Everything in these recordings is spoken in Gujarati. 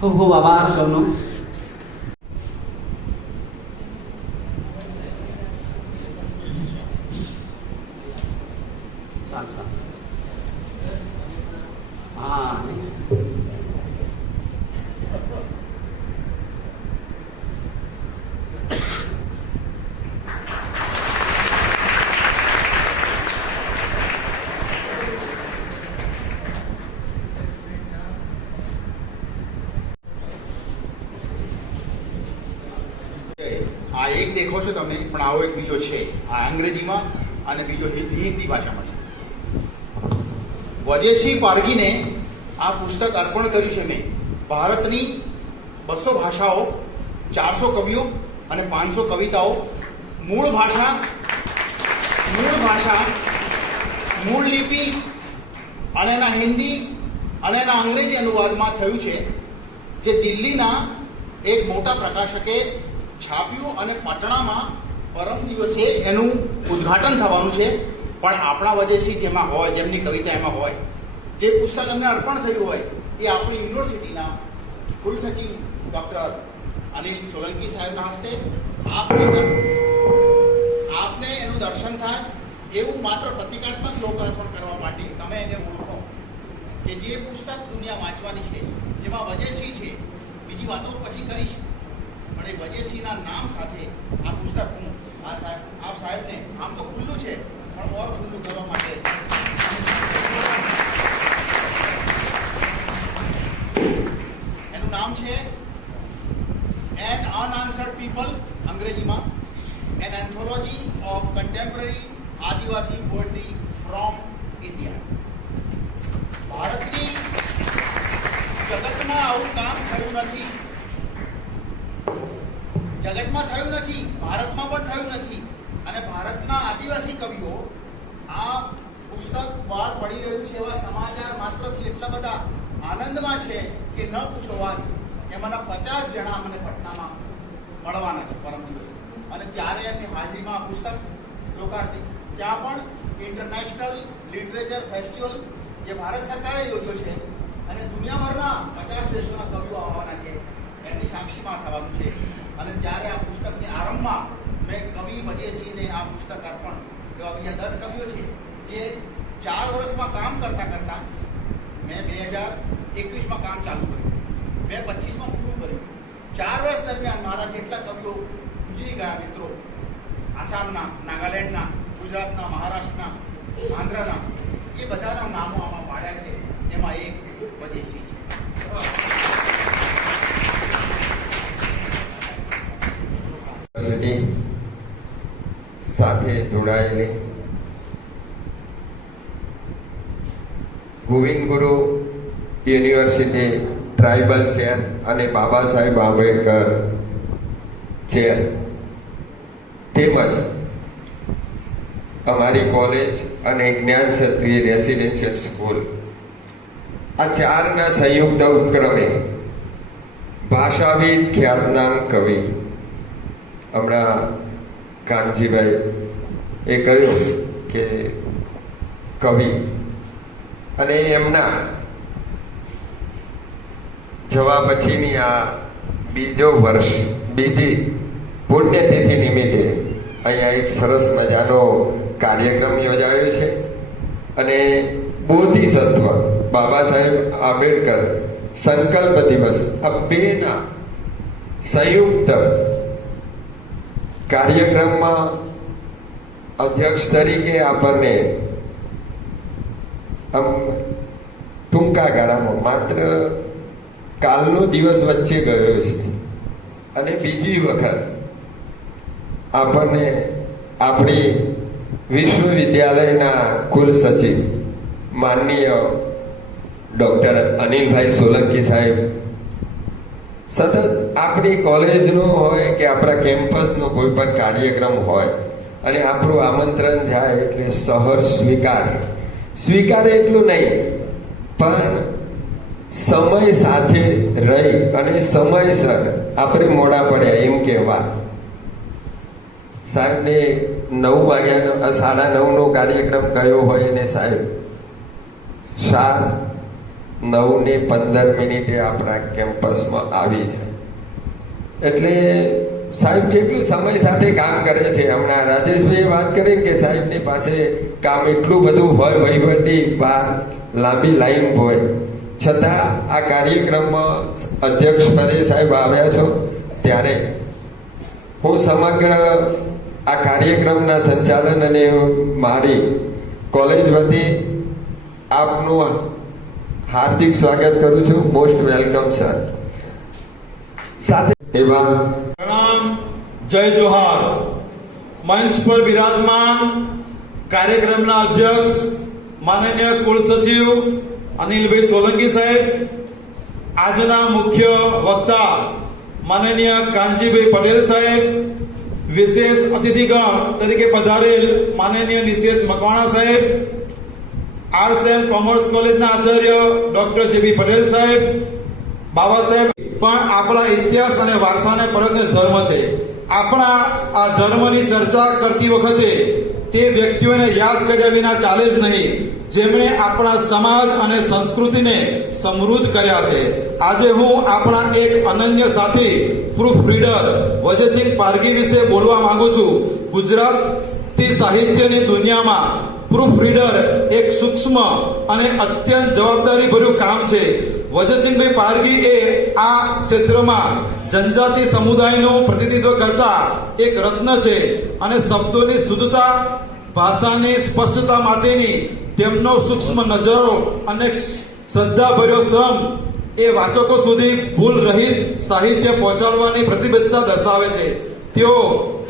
ખૂબ ખૂબ આભાર સૌનો. સારું સારું. હા આ એક દેખો છો તમે, પણ આવો એક બીજો છે, આ અંગ્રેજીમાં અને બીજો હિન્દી ભાષામાં છે. વજેશી પારગીને આ પુસ્તક અર્પણ કર્યું છે મેં. ભારતની 200 ભાષાઓ, 400 કવિઓ અને 500 કવિતાઓ, મૂળ ભાષા, મૂળ લિપિ અને એના હિન્દી અને એના અંગ્રેજી અનુવાદમાં થયું છે, જે દિલ્હીના એક મોટા પ્રકાશકે છાપ્યું અને પટણામાં પરમ દિવસે એનું ઉદ્ઘાટન થવાનું છે. પણ આપણા વજેશી જેમાં હોય, જેમની કવિતા એમાં હોય, જે પુસ્તક અમને અર્પણ થયું હોય, એ આપણી યુનિવર્સિટીના કુલસચિવ ડૉક્ટર અનિલ સોલંકી સાહેબના હસ્તે આપને એનું દર્શન થાય એવું માત્ર પ્રતિકાત્મક લોકાર્પણ કરવા માટે તમે એને ઓળખો કે જે પુસ્તક દુનિયા વાંચવાની છે, જેમાં વજેશી છે. બીજી વાતો પછી કરીશ, પણ એ વજેશીના નામ સાથે આ પુસ્તક હું આપ સાહેબને આમ તો ખુલ્લું છે, પણ ઓર ખુલ્લું કરવા માટે એનું નામ છે એન અનઆન્સર્ડ પીપલ, અંગ્રેજીમાં an anthology of contemporary Adivasi poetry from India. ભારતની જગતમાં આવું કામ થયું નથી, જગતમાં થયું નથી, ભારતમાં પણ થયું નથી. અને ભારતના આદિવાસી કવિઓ આ પુસ્તક બહાર પડી રહ્યું છે એવા સમાચાર માત્રથી એટલા બધા આનંદમાં છે કે ન પૂછો વાત. એમાંના 50 જણા મને પટનામાં મળવાના છે પરમ દિવસે, અને ત્યારે એમની હાજરીમાં આ પુસ્તક લોકાર્પિત. ત્યાં પણ ઇન્ટરનેશનલ લિટરેચર ફેસ્ટિવલ જે ભારત સરકારે યોજ્યો છે અને દુનિયાભરના 50 દેશોના કવિઓ આવવાના છે, એમની સાક્ષીમાં થવાનું છે. અને ત્યારે આ પુસ્તકની આરંભમાં મેં કવિ વજેશીને આ પુસ્તક અર્પણ, એવા બીજા 10 કવિઓ છે જે 4 વર્ષમાં કામ કરતાં મેં 2021માં કામ ચાલુ કર્યું, મેં 25માં પૂરું કર્યું. 4 વર્ષ દરમિયાન મારા જેટલા કવિઓ ગુજરી ગયા મિત્રો, આસામના, નાગાલેન્ડના, ગુજરાતના, મહારાષ્ટ્રના, આંધ્રના, એ બધાના નામો આમાં પાડ્યા છે. એમાં એક વજેશી છે. સાથે જોડાયેલી ગોવિંદ ગુરુ યુનિવર્સિટી ટ્રાઇબલ ચેર અને બાબા સાહેબ આંબેડકર ચેર, તેમજ અમારી કોલેજ અને જ્ઞાન ક્ષત્રિય રેસિડેન્શિયલ સ્કૂલ, આ ચારના સંયુક્ત ઉપક્રમે ભાષાવિદ ખ્યાતનામ કવિ હમણાં કાનજીભાઈ એ કહ્યું કે કવિ, અને એમના જવા પછીની આ બીજો વર્ષ, બીજી પુણ્યતિથિ નિમિત્તે અહીંયા એક સરસ મજાનો કાર્યક્રમ યોજાયો છે. અને બોધિસત્વ બાબા સાહેબ આંબેડકર સંકલ્પ દિવસ, આ બેના સંયુક્ત કાર્યક્રમમાં અધ્યક્ષ તરીકે આપણને આમ ટૂંકા ગાળામાં માત્ર કાલનો દિવસ વચ્ચે ગયો છે, અને બીજી વખત આપણને આપણી વિશ્વવિદ્યાલયના કુલસચિવ માનનીય ડૉક્ટર અનિલભાઈ સોલંકી સાહેબ સતત આપણી કોલેજનો હોય કે આપણા કેમ્પસનો કોઈ પણ કાર્યક્રમ હોય અને આપણું આમંત્રણ જાય એટલે સહર્ષ સ્વીકારે એટલું નહીં, પણ સમય સાથે રહી અને સમયસર આપણે મોડા પડ્યા એમ કહેવા. સાહેબને 9 વાગ્યાનો 9:30નો કાર્યક્રમ કયો હોય, અને સાહેબ 7 9:15 આપણા કેમ્પસમાં આવી જાય. એટલે સાહેબ કેટલું સમય સાથે કામ કરે છે. હમણાં રાજેશભાઈએ વાત કરી કે સાહેબની પાસે કામ એટલું બધું હોય, વહીવટી બહાર લાંબી લાઈન હોય, છતાં આ કાર્યક્રમમાં અધ્યક્ષ પદે સાહેબ આવ્યા છો ત્યારે હું સમગ્ર આ કાર્યક્રમના સંચાલન અને મારી કોલેજ વતી આપનું હાર્દિક સ્વાગત કરું છું. Most welcome sir. સાથે એવા પ્રણામ, જય જોહાર. મંચ પર બિરાજમાન કાર્યક્રમના અધ્યક્ષ માનનીય કુલસચિવ અનિલભાઈ સોલંકી સાહેબ, આજના મુખ્ય વક્તા માનનીય કાનજીભાઈ પટેલ સાહેબ, વિશેષ અતિથિગણ તરીકે પધારેલ માનનીય નિષેધ મકવાણા સાહેબ, આર્ટ્સ એન્ડ કોમર્સ કોલેજના આચાર્ય ડોક્ટર જેબી પટેલ સાહેબ, બાબા સાહેબ. પણ આપણા ઇતિહાસ અને વારસાને પરત્વે ધર્મ છે. આપણા આ ધર્મની ચર્ચા કરતી વખતે તે વ્યક્તિઓને યાદ કર્યા વિના ચાલે જ નહીં, જેમણે આપણા સમાજ અને સંસ્કૃતિને સમૃદ્ધ કર્યા છે. આજે હું આપણા એક અનન્ય સાથી પ્રૂફ રીડર વજયસિંહ પારગી વિશે બોલવા માંગુ છું. ગુજરાતી સાહિત્યની દુનિયામાં પ્રૂફ રીડર એક સૂક્ષ્મ અને અત્યંત જવાબદારીભર્યું કામ છે. વજયસિંહભાઈ પારગી એ આ ક્ષેત્રમાં જનજાતિ સમુદાયનું પ્રતિનિધિત્વ કરતા એક રત્ન છે અને શબ્દોની શુદ્ધતા, ભાષાની સ્પષ્ટતા માટેની તેમનો સૂક્ષ્મ નજરો અને શ્રદ્ધાભર્યો શ્રમ એ વાચકો સુધી ભૂલ રહિત સાહિત્ય પહોંચાડવાની પ્રતિબદ્ધતા દર્શાવે છે. તેઓ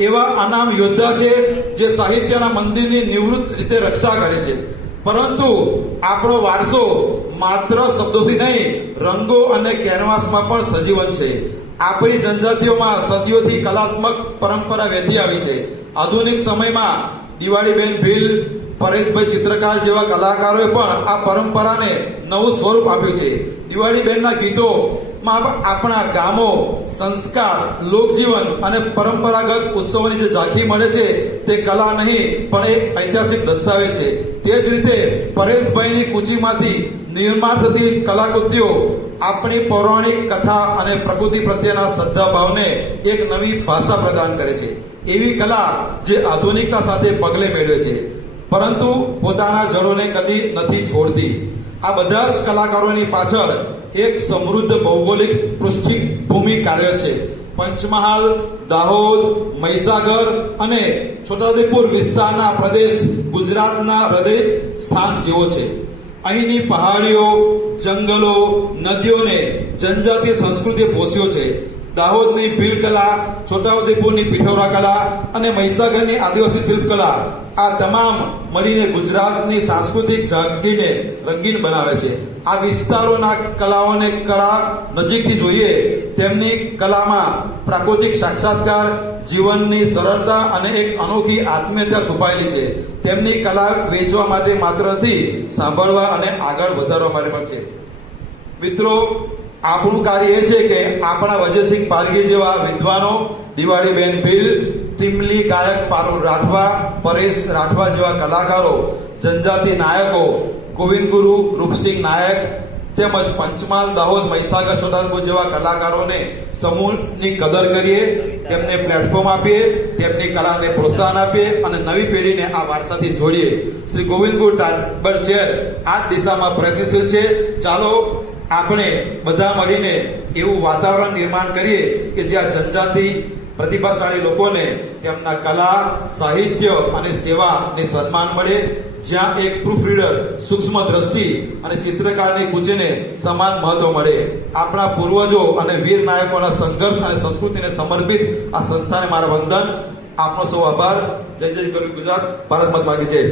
એવા અનામ યોદ્ધા છે જે સાહિત્યના મંદિરની નિવૃત્ત રીતે રક્ષા કરે છે. પરંતુ આપણો વારસો માત્ર શબ્દોથી નહીં, રંગો અને કેનવાસમાં પણ સજીવન છે. આપણી જનજાતિઓમાં સદીઓથી કલાત્મક પરંપરા વહેતી આવી છે. આધુનિક સમયમાં દિવાળીબેન ભીલ, પરેશભાઈ ચિત્રકાર જેવા કલાકારોએ પણ આ પરંપરાને નવું સ્વરૂપ આપ્યું છે. દિવાળીબેનના ગીતોમાં આપણા ગામો, સંસ્કાર, લોકજીવન અને પરંપરાગત ઉત્સવોની જે ઝાંખી મળે છે તે કલા નહીં પણ એક ઐતિહાસિક દસ્તાવેજ છે. તે જ રીતે પરેશભાઈની કૂચીમાંથી નિર્માણ થતી કલાકૃતિઓ આપણી પૌરાણિક કથા અને પ્રકૃતિ પ્રત્યેના શ્રદ્ધાભાવને એક નવી ભાષા પ્રદાન કરે છે. એવી કલા જે આધુનિકતા સાથે પગલે મેળવે છે પરંતુ પોતાના જડોને કદી નથી છોડતી. આ બધા જ કલાકારોની પાછળ એક સમૃદ્ધ ભૌગોલિક પૃષ્ઠભૂમિ કાર્ય છે. પંચમહાલ, દાહોદ, મહીસાગર અને છોટાઉદેપુર વિસ્તારના પ્રદેશ ગુજરાતના હૃદય સ્થાન જેવો છે. અહીંની પહાડીઓ, જંગલો, નદીઓને જનજાતીય સંસ્કૃતિએ પોષ્યો છે. દાહોદની ભીલકલા, છોટાઉદેપુરની પિઠોરા કલા અને મહીસાગરની આદિવાસી શિલ્પકલા, આ તમામ મળીને ગુજરાતની સાંસ્કૃતિક ઝાંખીને રંગીન બનાવે છે. આ વિસ્તારોના કલાઓને કળા નજીકથી જોઈએ તેમની કલામાં પ્રાકૃતિક સાક્ષાત્કાર, જીવનની સરળતા અને એક અનોખી આત્મીયતા છુપાયેલી છે. તેમની કલા વેચવા માટે માત્ર નથી, સાંભળવા અને આગળ વધારવા માટે પણ છે. મિત્રો, આપણું કાર્ય એ છે કે આપણા વજયસિંહ પારગી જેવા વિદ્વાનો, દિવાળીબેન ભીલ, ટીમલી ગાયક પારુલ રાઠવા, પરેશ રાઠવા જેવા કલાકારો, જનજાતિ નાયકો, ગોવિંદ ગુરુ, રૂપસિંહ નાયક તેમજ પંચમહાલ, દાહોદ, મહીસાગર, છોટાઉદેપુર જેવા કલાકારોને સમૂહની કદર કરીએ, તેમને પ્લેટફોર્મ આપીએ, તેમની કલાને પ્રોત્સાહન આપીએ અને નવી પેઢીને આ વારસાથી જોડીએ. શ્રી ગોવિંદ ગુરુ ટાબર ચેર આ દિશામાં પ્રયત્નશીલ છે. ચાલો આપણે બધા મળીને એવું વાતાવરણ નિર્માણ કરીએ કે જ્યાં જનજાતિ પ્રતિભાશાળી લોકોને તેમના કલા, સાહિત્ય અને સેવાને સન્માન મળે, જ્યાં એક પ્રૂફ રીડર સૂક્ષ્મ દ્રષ્ટિ અને ચિત્રકારની કૂચીને સમાન મહત્વ મળે. આપણા પૂર્વજો અને વીર નાયકોના સંઘર્ષ અને સંસ્કૃતિને સમર્પિત આ સંસ્થાને મારા વંદન. આપનો સૌ આભાર. જય જય ગરવી ગુજરાત. ભારત માતા કી જય.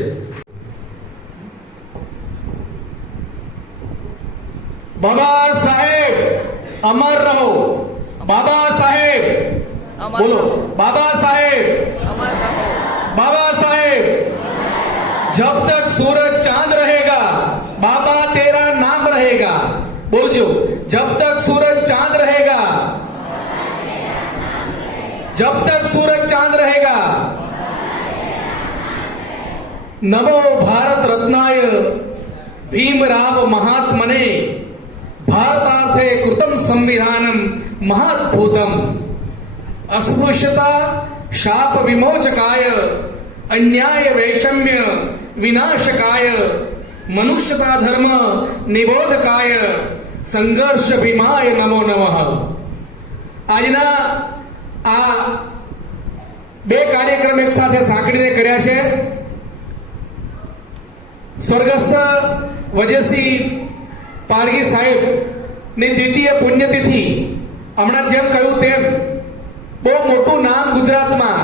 બાબા સાહેબ અમર રહો. બાબા સાહેબ બોલો. બાબા સાહેબ अमर रहो। बाबा साहेब जब तक सूरज चांद रहेगा बाबा तेरा नाम रहेगा. बोलजो. जब तक सूरज चांद रहेगा, जब तक सूरज चांद रहेगा. नमो भारत रत्नाय भीमराव महात्मने ભારતાર્થે કૃતમ સંવિધાનમ મહાદ્ભુતમ અસ્પૃશ્યતા શાપ વિમોચકાય અન્યાય વૈષમ્ય વિનાશકાય મનુષ્યતા ધર્મ નિબોધકાય સંઘર્ષ ભીમાય નમો નમઃ. આજના આ બે કાર્યક્રમ એક સાથે સાંકળીને કર્યા છે. સ્વર્ગસ્થ વજયસિંહ પારગી સાહેબ ની દ્વિતીય પુણ્યતિથિ, હમણાં જેમ કહ્યું તેમ બહુ મોટું નામ ગુજરાતમાં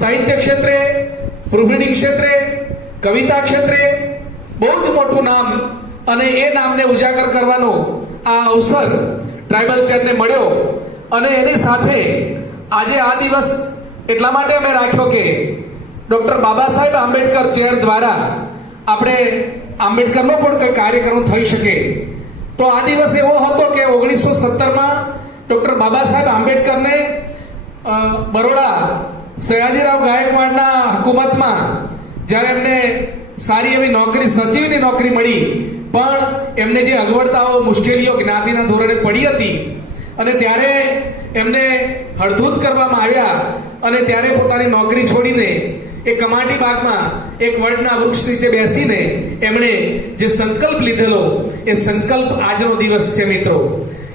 સાહિત્ય ક્ષેત્રે, પ્રૂફ ક્ષેત્રે, કવિતા ક્ષેત્રે બહુ જ મોટું નામ, અને એ નામને ઉજાગર કરવાનો આ અવસર ટ્રાઇબલ ચેરને મળ્યો. અને એની સાથે આજે આ દિવસ એટલા માટે અમે રાખ્યો કે ડોક્ટર બાબા સાહેબ આંબેડકર ચેર દ્વારા આપણે આંબેડકરનો પણ કંઈ કાર્યક્રમ થઈ શકે. તો આ દિવસ એવો હતો કે 1917માં ડોક્ટર બાબા સાહેબ આંબેડકરને બરોડા સયાજીરાવ ગાયકવાડના હુકુમતમાં જ્યારે એમને સારી એવી નોકરી, સચિવની નોકરી મળી, પણ એમને જે અગવડતાઓ, મુશ્કેલીઓ જ્ઞાતિના ધોરણે પડી હતી અને ત્યારે એમને હડધૂત કરવામાં આવ્યા, અને ત્યારે પોતાની નોકરી છોડીને એ કમાટી બાગમાં એક વડના વૃક્ષ નીચે બેસીને એમણે જે સંકલ્પ લીધેલો, એ સંકલ્પ આજનો દિવસ છે મિત્રો.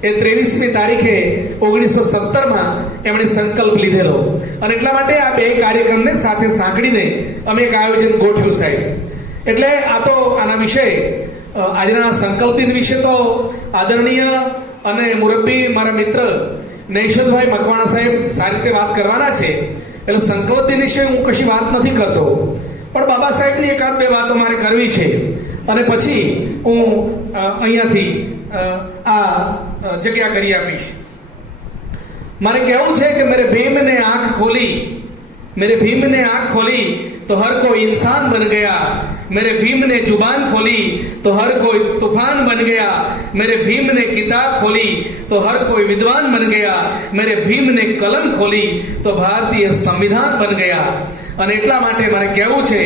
એ 23મી તારીખે 1917માં એમણે સંકલ્પ લીધેલો, અને એટલા માટે આ બે કાર્યક્રમને સાથે સાંકળીને અમે એક આયોજન ગોઠવ્યું સાહેબ. એટલે આ તો આના વિશે આજના સંકલ્પ દિન વિશે તો આદરણીય અને મુરબ્બી મારા મિત્ર નૈશદભાઈ મકવાણા સાહેબ સારી રીતે વાત કરવાના છે, એટલે સંકલ્પ દિન વિશે હું કશી વાત નથી કરતો, પણ બાબા સાહેબની એકાદ બે વાતો મારે કરવી છે, અને પછી હું અહીંયાથી આ જગ્યા કરી આપીશ. મારે કહેવું છે કે મેરે ભીમ ને આંખ ખોલી, मेरे भीम ने आंख खोली तो हर कोई इंसान बन गया, मेरे भीम ने जुबान खोली तो हर कोई तूफान बन गया, मेरे भीम ने किताब खोली तो हर कोई विद्वान बन गया, मेरे भीम ने कलम खोली तो भारतीय संविधान बन गया. અને એટલા માટે મારે કહેવું છે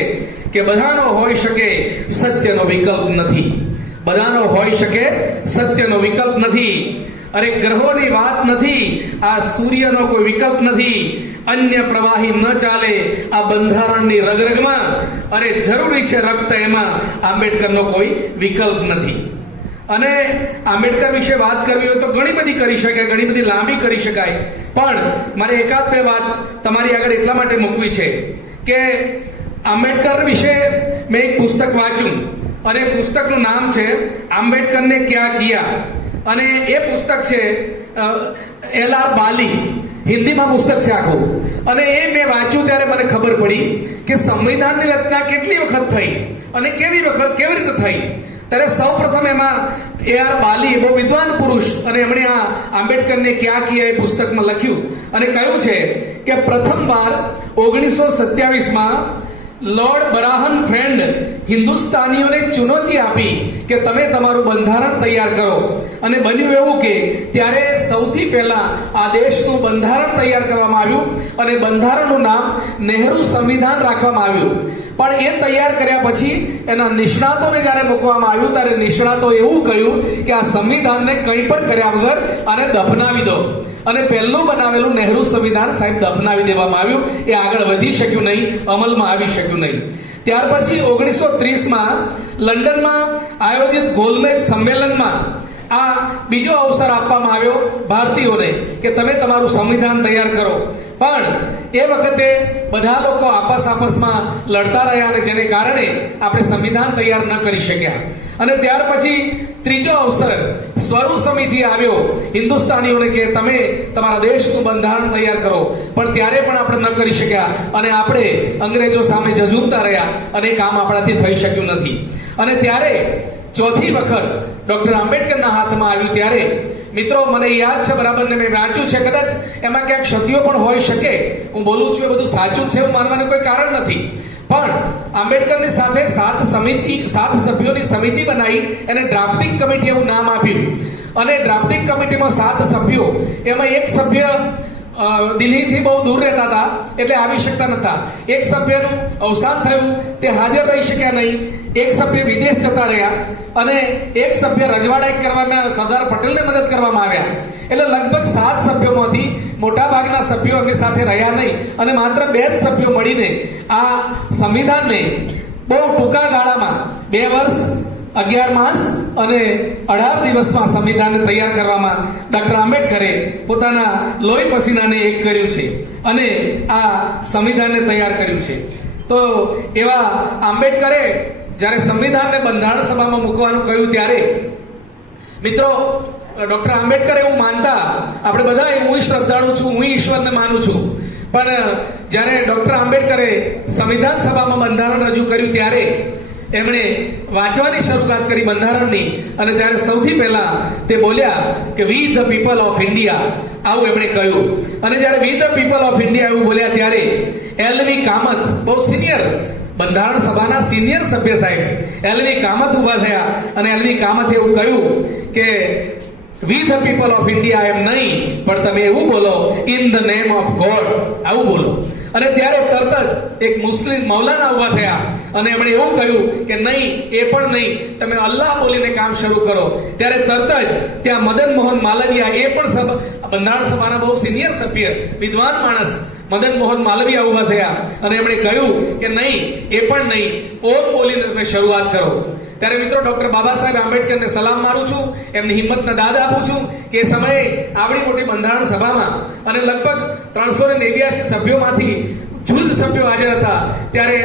કે બધાનો હોઈ શકે સત્યનો વિકલ્પ નથી, બધાનો હોઈ શકે સત્યનો વિકલ્પ નથી. અરે ગ્રહોની વાત નથી, આ સૂર્યનો કોઈ વિકલ્પ નથી, અન્ય પ્રવાહી ન ચાલે આ બંધારણની રગરગમાં, અરે જરૂરી છે રક્ત એમાં, આંબેડકરનો કોઈ વિકલ્પ નથી. અને આંબેડકર વિશે વાત કરવી હોય તો ઘણી બધી કરી શકાય, ઘણી બધી લાંબી કરી શકાય, પણ મારે એકાદ બે વાત તમારી આગળ એટલા માટે મૂકવી છે કે આંબેડકર વિશે મેં એક પુસ્તક વાંચ્યું, અને પુસ્તકનું નામ છે આંબેડકરને ક્યાં કિયા, અને એ પુસ્તક છે LR બાલી, હિન્દીમાં પુસ્તક છે આખું. અને એ મેં વાંચ્યું ત્યારે મને ખબર પડી કે સંવિધાનની રચના કેટલી વખત થઈ અને કેવી રીતે થઈ. ત્યારે સૌ પ્રથમ એમાં AR બાલી બહુ વિદ્વાન પુરુષ, અને એમણે આ આંબેડકરને ક્યાં કિયા એ પુસ્તકમાં લખ્યું અને કહ્યું છે કે પ્રથમવાર 1927માં લોર્ડ બ્રાહન ફ્રેન્ડ હિન્દુસ્તાનીઓને ચુનૌતી આપી કે તમે તમારું બંધારણ તૈયાર કરો, અને બન્યું એવું કે ત્યારે સૌથી પહેલા આ દેશનું બંધારણ તૈયાર કરવામાં આવ્યું, અને બંધારણનું નામ નહેરુ સંવિધાન રાખવામાં આવ્યું. પણ એ તૈયાર કર્યા પછી એના નિષ્ણાતોને જ્યારે મૂકવામાં આવ્યું ત્યારે નિષ્ણાતો એવું કહ્યું કે આ સંવિધાનને કંઈ પણ કર્યા વગર આને દફનાવી દો, અને પહેલું બનાવેલું નહેરુ સંવિધાન સાહેબ દફનાવી દેવામાં આવ્યું. એ આગળ વધી શક્યું નહીં, અમલમાં આવી શક્યું નહીં. ત્યાર પછી 1930માં લંડનમાં આયોજિત ગોલમેજ સંમેલનમાં આ બીજો અવસર આપવામાં આવ્યો ભારતીયોને કે તમે તમારું સંવિધાન તૈયાર કરો. પણ એ વખતે બધા લોકો આપસમાં લડતા રહ્યા, અને જેને કારણે આપણે સંવિધાન તૈયાર ન કરી શક્યા. અને ત્યાર પછી ત્રીજો અવસર સ્વરૂપ સમિતિ આવ્યો હિન્દુસ્તાનીઓને કે તમે તમારા દેશનું બંધારણ તૈયાર કરો, પણ ત્યારે પણ આપણે ન કરી શક્યા, અને આપણે અંગ્રેજો સામે જજુમતા રહ્યા, અને કામ આપણાથી થઈ શક્યું નથી. અને ત્યારે ચોથી વખત ડોક્ટર આંબેડકરના હાથમાં આવ્યું ત્યારે મિત્રો મને યાદ છે બરાબર, ને મેં વાંચ્યું છે, કદાચ એમાં ક્યાંક ક્ષતિઓ પણ હોઈ શકે, હું બોલું છું એ બધું સાચું છે એવું માનવાનું કોઈ કારણ નથી, પણ આંબેડકરની સાથે 7 સભ્યોની સમિતિ બનાવી એને ડ્રાફ્ટિંગ કમિટી એવું નામ આપ્યું. અને ડ્રાફ્ટિંગ કમિટીમાં 7 સભ્યો, એમાં એક સભ્ય દિલ્હીથી બહુ દૂર રહેતા હતા એટલે આવી શકતા નહોતા. એક સભ્યનું અવસાન થયું, તે હાજર રહી શક્યા નહીં. એક સભ્ય વિદેશ જતા રહ્યા અને એક સભ્ય રજવાડા કરવામાં સરદાર પટેલને મદદ કરવામાં આવ્યા. એટલે લગભગ 7 સભ્યોમાંથી મોટા ભાગના સભ્યો એમની સાથે રહ્યા નહીં અને માત્ર 2 જ સભ્યો મળીને આ સંવિધાનને બહુ ટૂંકા ગાળામાં 2 વર્ષ 11 માસ અને 18 દિવસમાં સંવિધાનને તૈયાર કરવામાં ડોક્ટર આંબેડકરે પોતાના લોહી પસીનાને એક કર્યું છે અને આ સંવિધાનને તૈયાર કર્યું છે. તો એવા આંબેડકરે જ્યારે સંવિધાનને બંધારણ સભામાં મૂકવાનું કહ્યું ત્યારે મિત્રો ડોક્ટર આંબેડકર એવું માનતા, આપણે બધા હું શ્રદ્ધાળુ છું, હું ઈશ્વરને માનું છું, પણ જ્યારે ડોક્ટર આંબેડકરે સંવિધાન સભામાં બંધારણ રજૂ કર્યું ત્યારે એમણે વાંચવાની શરૂઆત કરી બંધારણની અને ત્યારે સૌથી પહેલા તે બોલ્યા કે we the people of India, આવું એમણે કહ્યું. અને જ્યારે વી ધ પીપલ ઓફ ઇન્ડિયા એવું બોલ્યા ત્યારે એલવી કામત, બહુ સિનિયર બંધારણ સભાના સિનિયર સભ્ય સાહેબ એલવી કામત ઊભા થયા અને એલવી કામતે એવું કહ્યું કે we the people of India એમ નહીં, પણ તમે એવું બોલો in the name of God, આવું બોલો. અને ત્યારે તરત જ એક મુસ્લિમ મૌલાના ઊભા થયા અને એમણે એવું કહ્યું કે નહીં, એ પણ નહીં, તમે અલ્લાહ બોલીને કામ શરૂ કરો. ત્યારે તરત જ ત્યાં મદન મોહન માલવિયા, એ પણ બંધારણ સભાના બહુ સિનિયર સભ્ય, વિદ્વાન માણસ મદન મોહન માલવિયા ઊભા થયા અને એમણે કહ્યું કે નહીં, એ પણ નહીં, ઓમ બોલીને તમે શરૂઆત કરો. ત્યારે મિત્રો ડોક્ટર બાબા સાહેબ આંબેડકરને સલામ મારું છું, એમની હિંમતને દાદ આપું છું કે એ સમયે આવડી મોટી બંધારણ સભામાં અને લગભગ 389 સભ્યોમાંથી જુદ સભ્યો હાજર હતા ત્યારે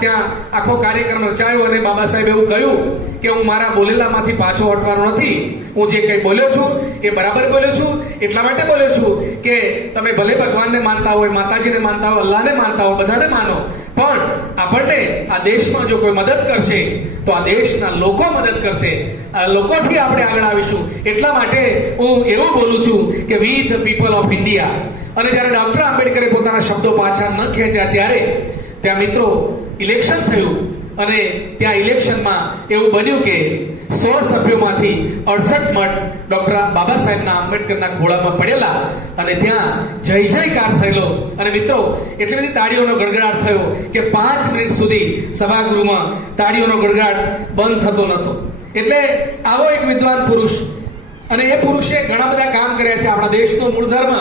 ત્યાં આખો કાર્યક્રમ રચાયો અને બાબા સાહેબ એવું કહ્યું કે હું મારા બોલેલામાંથી પાછો હટવાનો નથી, હું જે કંઈ બોલ્યો છું એ બરાબર બોલ્યો છું. એટલા માટે બોલ્યો છું કે તમે ભલે ભગવાનને માનતા હોય, માતાજીને માનતા હોય, અલ્લાહને માનતા હોય, બધાને માનો, પણ આપણને આ દેશમાં જો કોઈ મદદ કરશે તો આ દેશના લોકો મદદ કરશે, આ લોકોથી આપણે આગળ આવીશું. એટલા માટે હું એવું બોલું છું કે we the people of India. અને જ્યારે ડોક્ટર આંબેડકરે પોતાના શબ્દો પાછા ન ખેંચ્યા ત્યારે ત્યાં મિત્રો ઇલેક્શન થયું અને ત્યાં ઇલેક્શનમાં એવું બન્યું કે 16 સભ્યોમાંથી 68 મત ડોક્ટર બાબા સાહેબના આંબેડકરના ખોળામાં પડેલા અને ત્યાં જય જયકાર થયેલો. અને મિત્રો એટલી બધી તાળીઓનો ગડગડાટ થયો કે 5 મિનિટ સુધી સભાગૃહમાં તાળીઓનો ગડગડાટ બંધ થતો નહોતો. એટલે આવો એક વિદ્વાન પુરુષ, અને એ પુરુષે ઘણા બધા કામ કર્યા છે. આપણા દેશનો મૂળ ધર્મ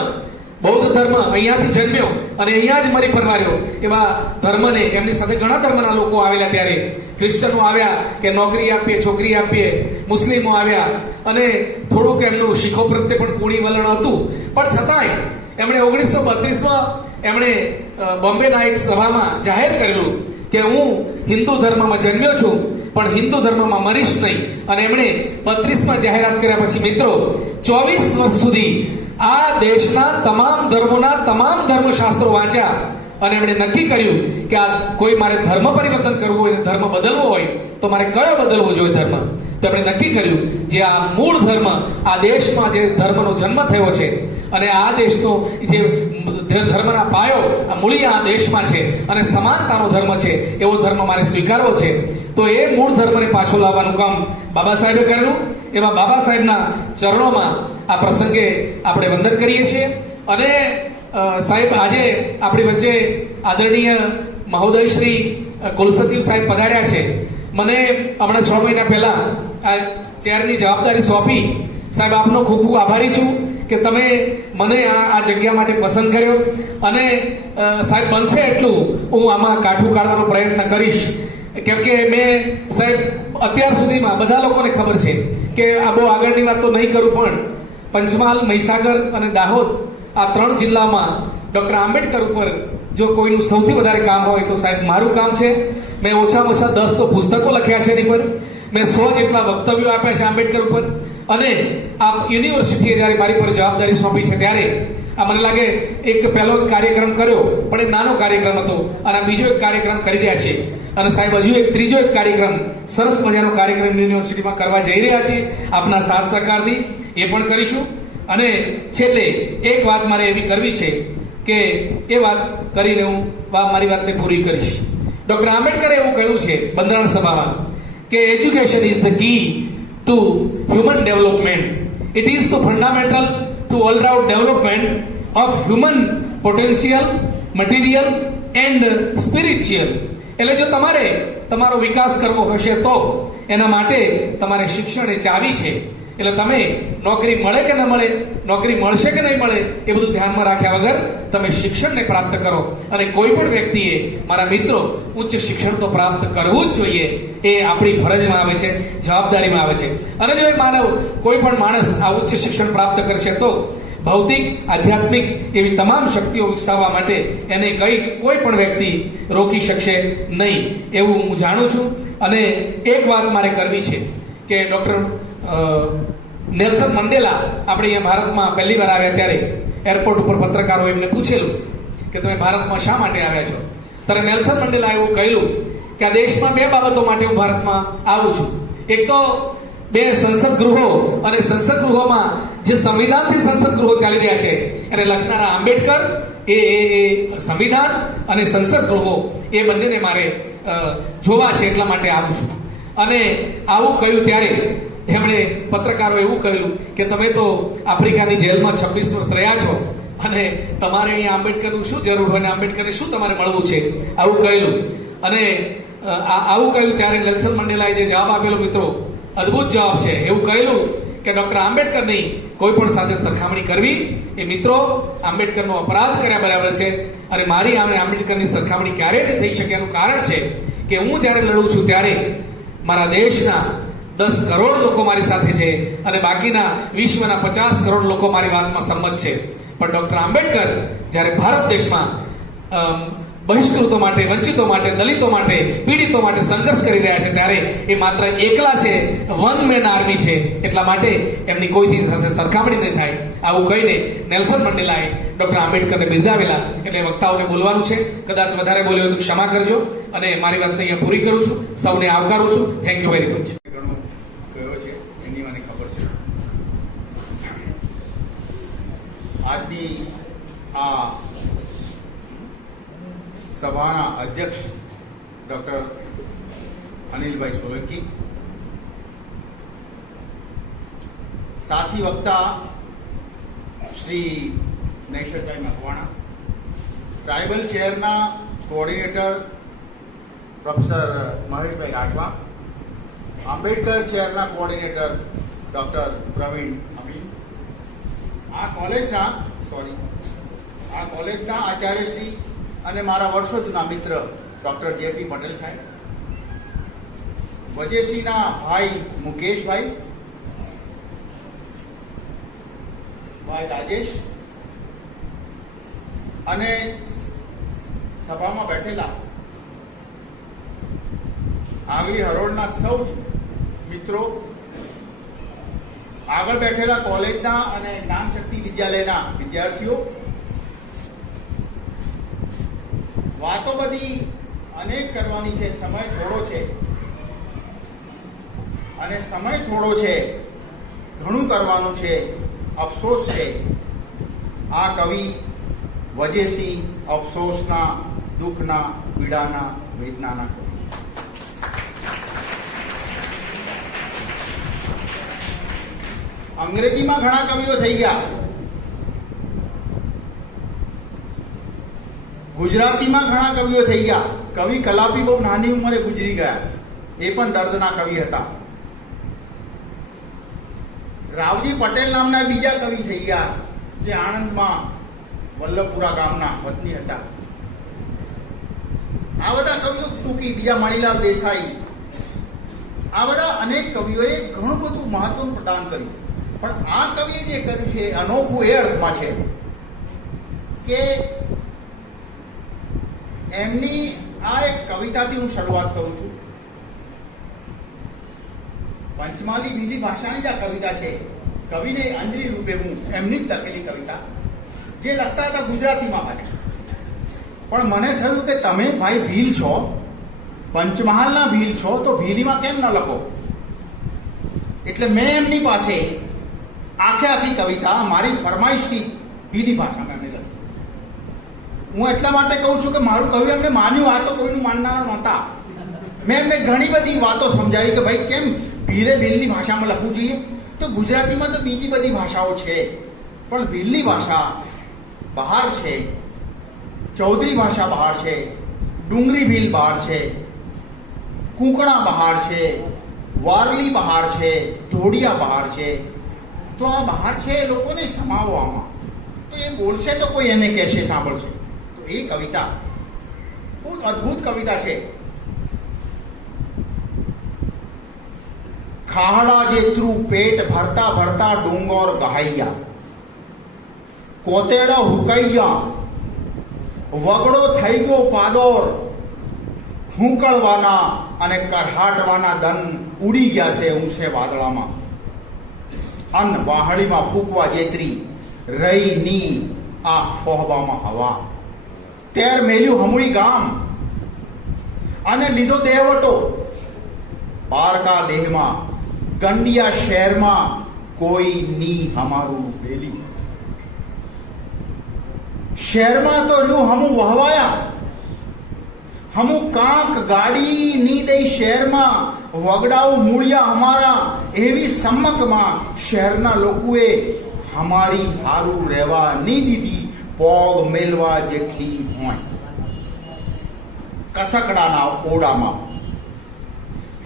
બૌદ્ધ ધર્મ અહીંયાથી જન્મ્યો અને અહીંયા જ મરી પરવાર્યો. એવા ધર્મને, એમની સાથે ઘણા ધર્મના લોકો આવેલા, ત્યારે ક્રિશ્ચનો આવ્યા કે નોકરી આપીએ, છોકરી આપીએ, મુસ્લિમો આવ્યા અને થોડુંક એમનું શીખો પ્રત્યે પણ કુણી વલણ હતું. પણ છતાંય એમણે 1932માં એમણે બોમ્બેના એક સભામાં જાહેર કરેલું કે હું હિન્દુ ધર્મમાં જન્મ્યો છું પણ હિન્દુ ધર્મમાં મરીશ નહીં. અને એમણે 32માં જાહેરાત કર્યા પછી મિત્રો 24 વર્ષ સુધી આ દેશના તમામ ધર્મોના તમામ ધર્મશાસ્ત્રો વાંચ્યા અને એમણે નક્કી કર્યું કે આ કોઈ મારે ધર્મ પરિવર્તન કરવું હોય, ધર્મ બદલવો હોય તો મારે કયો બદલવો જોઈએ ધર્મ. તો એમણે નક્કી કર્યું જે આ મૂળ ધર્મ, આ દેશમાં જે ધર્મનો જન્મ થયો છે અને આ દેશનો જે ધર્મના પાયો, આ મૂળી આ દેશમાં છે અને સમાનતાનો ધર્મ છે, એવો ધર્મ મારે સ્વીકારવો છે. તો એ મૂળ ધર્મને પાછો લાવવાનું કામ બાબા સાહેબે કરેલું. એવા બાબા સાહેબના ચરણોમાં આ પ્રસંગે આપણે વંદન કરીએ છીએ. અને સાહેબ આજે આપણી વચ્ચે આદરણીય મહોદય શ્રી કુલસચિવ સાહેબ પધાર્યા છે. મને હમણાં 6 મહિના પહેલા આ ચેરની જવાબદારી સોંપી. સાહેબ આપનો ખૂબ ખૂબ આભારી છું કે તમે મને આ જગ્યા માટે પસંદ કર્યો. અને સાહેબ બનશે એટલું હું આમાં કાઠું કાઢવાનો પ્રયત્ન કરીશ. કેમ કે મેં સાહેબ અત્યાર સુધીમાં બધા લોકોને ખબર છે કે આ બહુ આગળની વાત તો નહીં કરું, પણ પંચમહાલ, મહીસાગર અને દાહોદ આ 3 જિલ્લામાં ડોક્ટર આંબેડકર ઉપર જો કોઈનું સૌથી વધારે કામ હોય તો સાહેબ મારું કામ છે. મેં ઓછામાં ઓછા 10 તો પુસ્તકો લખ્યા છે એની પર, મેં 100 જેટલા વક્તવ્યો આપ્યા છે આંબેડકર ઉપર. અને આ યુનિવર્સિટીએ જ્યારે મારી પર જવાબદારી સોંપી છે ત્યારે આ મને લાગે એક પહેલો કાર્યક્રમ કર્યો પણ એક નાનો કાર્યક્રમ હતો અને બીજો એક કાર્યક્રમ કરી રહ્યા છે. અને સાહેબ હજુ એક ત્રીજો એક કાર્યક્રમ, સરસ મજાનો કાર્યક્રમ યુનિવર્સિટીમાં કરવા જઈ રહ્યા છીએ આપના સાથ સહકારથી, એ પણ કરીશું. અને છેલ્લે એક વાત મારે એવી કરવી છે કે એ વાત કરીને હું મારી વાતને પૂરી કરીશ. ડોક્ટર આંબેડકરે એવું કહ્યું છે બંધારણ સભામાં કે education is the key to human development. It is the fundamental to all round development of human potential, material and spiritual. એટલે જો તમારે તમારો વિકાસ કરવો હશે તો એના માટે તમારે શિક્ષણ એ ચાવી છે. એટલે તમે નોકરી મળે કે ન મળે, નોકરી મળશે કે નહીં મળે, એ બધું ધ્યાનમાં રાખ્યા વગર તમે શિક્ષણને પ્રાપ્ત કરો. અને કોઈ પણ વ્યક્તિએ, મારા મિત્રો, ઉચ્ચ શિક્ષણ તો પ્રાપ્ત કરવું જ જોઈએ. એ આપણી ફરજમાં આવે છે, જવાબદારીમાં આવે છે. અને જો એક માનવ, કોઈ પણ માણસ આ ઉચ્ચ શિક્ષણ પ્રાપ્ત કરશે તો ભૌતિક, આધ્યાત્મિક એવી તમામ શક્તિઓ વિકસાવવા માટે એને કોઈ પણ વ્યક્તિ રોકી શકશે નહીં, એવું હું જાણું છું. અને એક વાત મારે કરવી છે કે ડૉક્ટર નેલ્સન મંડેલા આપણે અહીંયા ભારતમાં પહેલી વાર આવ્યા ત્યારે એરપોર્ટ ઉપર પત્રકારો એમને પૂછેલું કે તમે ભારતમાં શા માટે આવ્યા છો? ત્યારે નેલ્સન મંડેલા એવું કહેલું કે આ દેશમાં બે બાબતો માટે હું ભારતમાં આવું છું. એક તો બે સંસદ ગૃહો, અને સંસદ ગૃહોમાં જે સંવિધાનથી સંસદ ગૃહો ચાલી રહ્યા છે એને લખનારા આંબેડકર, એ સંવિધાન અને સંસદ ગૃહો એ બંનેને મારે જોવા છે, એટલા માટે આવું છું. અને આવું કહ્યું ત્યારે એમણે પત્રકારો એવું કહ્યું કે તમે તો આફ્રિકાની જેલમાં 26 વર્ષ રહ્યા છો અને તમારે અહીંયા આંબેડકરનું શું જરૂર હોય, અને આંબેડકરને શું તમારે મળવું છે, આવું કહેલું. અને આવું કહ્યું ત્યારે નેલ્સન મંડેલાએ જે જવાબ આપેલો, મિત્રો, અદ્ભુત જવાબ છે. એવું કહેલું કે ડૉક્ટર આંબેડકરની કોઈ પણ સાથે સરખામણી કરવી એ, મિત્રો, આંબેડકરનો અપરાધ કર્યા બરાબર છે. અને મારી આંબેડકરની સરખામણી ક્યારેય નહીં થઈ શકે. એનું કારણ છે કે હું જ્યારે લડું છું ત્યારે મારા દેશના 10 કરોડ લોકો મારી સાથે છે અને બાકીના વિશ્વના 50 કરોડ લોકો મારી વાતમાં સંમત છે. પણ ડૉક્ટર આંબેડકર જ્યારે ભારત દેશમાં બહિષ્કૃતો માટે, વંચિતો માટે, દલિતો માટે, પીડિતો માટે સંઘર્ષ કરી રહ્યા છે ત્યારે એ માત્ર એકલા છે, વન મેન આર્મી છે. એટલા માટે એમની કોઈથી સાથે સરખામણી નહીં થાય, આવું કહીને નેલ્સન મંડેલાએ ડૉક્ટર આંબેડકરને બિરદાવેલા. એટલે વક્તાઓને બોલવાનું છે, કદાચ વધારે બોલ્યો હોય તો ક્ષમા કરજો. અને મારી વાતને અહીંયા પૂરી કરું છું. સૌને આવકારું છું. Thank you very much. ઘણું કયો છે એની મને ખબર છે. આજની આ સભાના અધ્યક્ષ ડૉક્ટર અનિલભાઈ સોલંકી, સાથી વક્તા શ્રી નૈશરભાઈ મકવાણા, ટ્રાઇબલ ચેરના કોઓર્ડિનેટર પ્રોફેસર મહેશભાઈ રાઠવા, આંબેડકર ચેરના કોઓર્ડિનેટર ડૉક્ટર પ્રવીણ અમીન, આ કોલેજના આચાર્યશ્રી અને મારા વર્ષો જૂના મિત્ર ડૉક્ટર જે.પી. પટેલ સાહેબ, વજેસીના ભાઈ મુકેશભાઈ, ભાઈ રાજેશ, અને સભામાં બેઠેલા આગલી હરોળના સૌ મિત્રો, આગળ બેઠેલા કોલેજના અને જ્ઞાન શક્તિ વિદ્યાલયના વિદ્યાર્થીઓ, વાતો બધી અનેક કરવાની છે, સમય થોડો છે. અને સમય થોડો છે, ઘણું કરવાનું છે, અફસોસ છે. આ કવિ વજેસી અફસોસના, દુઃખના, પીડાના, વેદનાના કવિ. અંગ્રેજીમાં ઘણા કવિઓ થઈ ગયા, ગુજરાતીમાં ઘણા કવિઓ થઈ ગયા. કવિ કલાપી બહુ નાની ઉંમરે ગુજરી ગયા, એ પણ દર્દના કવિ હતા. રાવજી પટેલ નામના બીજા કવિ થઈ ગયા, જે આણંદમાં વલ્લભપુરા ગામના વતની હતા. આ બધા કવિઓ ટૂંકી, બીજા મણિલાલ દેસાઈ, આ બધા અનેક કવિઓએ ઘણું બધું મહત્વનું પ્રદાન કર્યું. પણ આ કવિએ જે કર્યું છે અનોખું એ અર્થમાં છે કે એમની આ એક કવિતાથી હું શરૂઆત કરું છું. પંચમહાલી બીજી ભાષાની જ આ કવિતા છે. કવિને અંજલિ રૂપે હું એમની જ લખેલી કવિતા, જે લખતા હતા ગુજરાતીમાં મને. પણ મને થયું કે તમે ભાઈ ભીલ છો, પંચમહાલના ભીલ છો, તો ભીલીમાં કેમ ન લખો? એટલે મેં એમની પાસે આખી કવિતા મારી ફરમાઈશથી ભીલી ભાષામાં એમને લખી. હું એટલા માટે કહું છું કે મારું કહ્યું એમને માન્યું, આ તો કોઈનું માનનારા નહોતા. મેં એમને ઘણી બધી વાતો સમજાવી કે ભાઈ કેમ ભીલની ભાષામાં લખવું જોઈએ. તો ગુજરાતીમાં તો બીજી બધી ભાષાઓ છે, પણ ભીલની ભાષા બહાર છે, ચૌધરી ભાષા બહાર છે, ડુંગરી ભીલ બહાર છે, કુંકણા બહાર છે, વારલી બહાર છે, ધોડિયા બહાર છે. તો આ બહાર છે એ લોકોને સમાવો આમાં. તો એ બોલશે તો કોઈ એને કહેશે, સાંભળશે. તો એ કવિતા બહુ અદ્ભુત કવિતા છે. ખાહડા જેતરું પેટ ભરતા ભરતા ડુંગર ગહાઈયા, કોતેડા હુકાઈયા, વગડો થઈ ગયો પાદોર, હુંકળવાના અને કરહાટવાના દન ઉડી ગયા છે ઊંચે વાદળામાં. અન વાહળીમાં ફૂંકવા જેતરી રહી ની આ ફોહવામાં હવા. તેર મેલ્યું હમુડી ગામ અને લીધો દેહવટો, પારકા દેહમાં ગંડિયા શહેરમાં કોઈ ની હમારું બેલી. શહેરમાં તો રહ્યું હમું વહવાયા, હમું કાંક ગાડી ની દઈ શહેરમાં વગડાઉ મૂળિયા અમારા. એવી સમકમાં શહેરના લોકોએ હમારી હારું રહેવા ની દીધી, પોગ મેલવા જેટલી હોય. કસકડાના ઓડામાં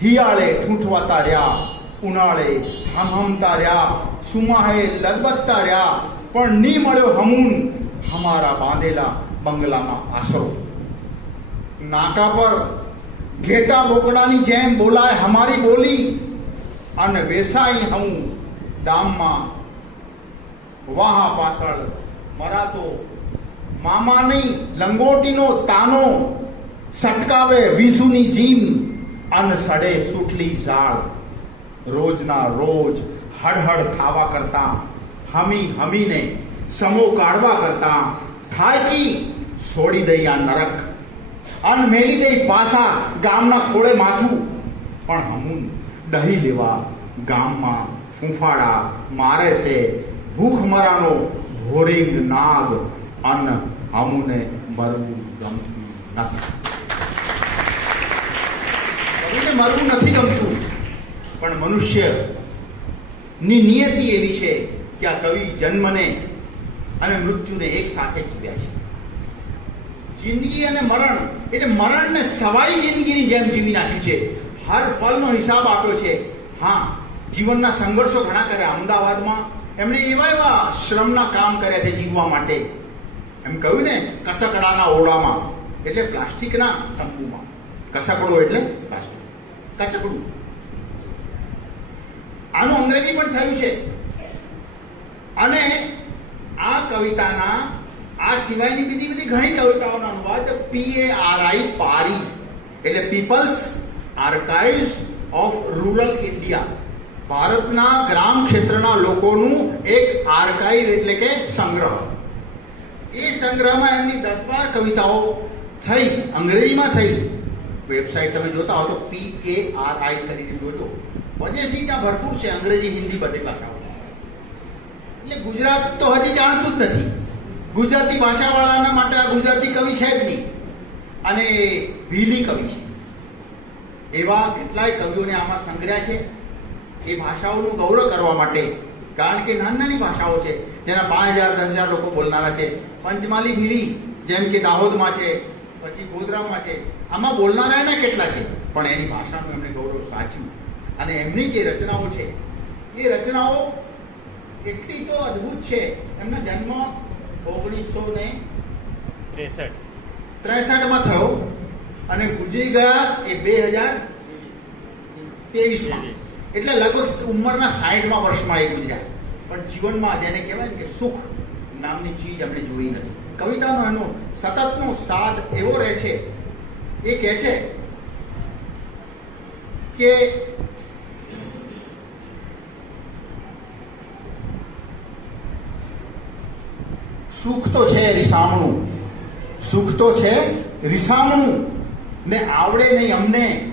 હિયાળે ઠૂંઠવાતા રહ્યા, ઉનાળે હમહમતા રહ્યા, સુમાહે લદબતતા રહ્યા, પણ ની મળ્યો હમૂન હમારા બાંધેલા બંગલામાં આશરો. નાકા પર ઘેટા બોકડાની જેમ બોલાય હમારી બોલી, અને વેસાઈ હું દામમાં વાહા પાછળ મરાતો મામાની લંગોટીનો તાનો. સટકાવે વીસુની જીમ અન સડે સુટલી ઝાડ. રોજના રોજ હડહડ થાવા કરતા, હમી હમીને સમો કાઢવા કરતા, થાકી છોડી દઈ આ નરક, અન મેલી દઈ પાસા ગામના ખોળે માથું. પણ હમું દહી લેવા ગામમાં ફૂંફાડા મારે છે, ભૂખમરાનો ભોરિંગ નાગ, અન હમુને મરવું ગમતું નથી. કવિને મરવું નથી ગમતું, પણ મનુષ્યની નિયતિ એવી છે કે આ કવિ જન્મને અને મૃત્યુને એક સાથે જીવ્યા છે. જિંદગી અને મરણ એટલે મરણને સવાઈ જિંદગીની જેમ જીવી નાખ્યું છે. હર પલનો હિસાબ આપ્યો છે. હા, જીવનના સંઘર્ષો ઘણા કર્યા. અમદાવાદમાં એમણે એવા એવા શ્રમના કામ કર્યા છે જીવવા માટે. એમ કહ્યું ને, કસકડાના ઓરડામાં એટલે પ્લાસ્ટિકના તંબુમાં. કસકડો એટલે પ્લાસ્ટિક, કચકડું. આનું અંગ્રેજી પણ થયું છે. અને આ કવિતાના આ સિવાયની બીજી બધી ઘણી કવિતાઓનો અનુવાદ PARI, પારી એટલે people's archives of rural India, ભારતના ગ્રામ ક્ષેત્રના લોકોનું એક આર્કાઇવ એટલે કે સંગ્રહ. એ સંગ્રહમાં એમની 10-12 કવિતાઓ થઈ, અંગ્રેજીમાં થઈ. વેબસાઇટ તમે જોતા હો તો PARI કરીને જોજો. વજેસી ત્યાં ભરપૂર છે, અંગ્રેજી, હિન્દી બધી ભાષાઓ. એટલે ગુજરાત તો હજી જાણતું જ નથી. ગુજરાતી ભાષાવાળાના માટે આ ગુજરાતી કવિ છે જ નહીં, અને ભીલી કવિ છે. એવા કેટલાય કવિઓને આમાં સંગ્રહ્યા છે. એ ભાષાઓનું ગૌરવ કરવા માટે, કારણ કે નાની નાની ભાષાઓ છે જેના 5000-10,000 લોકો બોલનારા છે. પંચમાલી ભીલી જેમ કે દાહોદમાં છે, પછી ગોધરામાં છે. આમાં બોલનારા એના કેટલા છે, પણ એની ભાષાનું એમણે ગૌરવ સાચ્યું. અને એમની જે રચનાઓ છે એ રચનાઓ એટલી તો અદ્ભુત છે. એમનો જન્મ 1963 થયો અને ગુજરી ગયા એ 2023માં. એટલે લગભગ ઉંમરના 60મા વર્ષમાં એ ગુજર્યા. પણ જીવનમાં જેને કહેવાય ને કે સુખ નામની ચીજ એમણે જોઈ નથી. કવિતાનો એનો સતતનો સાદ એવો રહે છે. એ કહે છે કે સુખ તો છે રીસામણું, સુખ તો છે રીસામણું, ને આવડે નહીં અમને.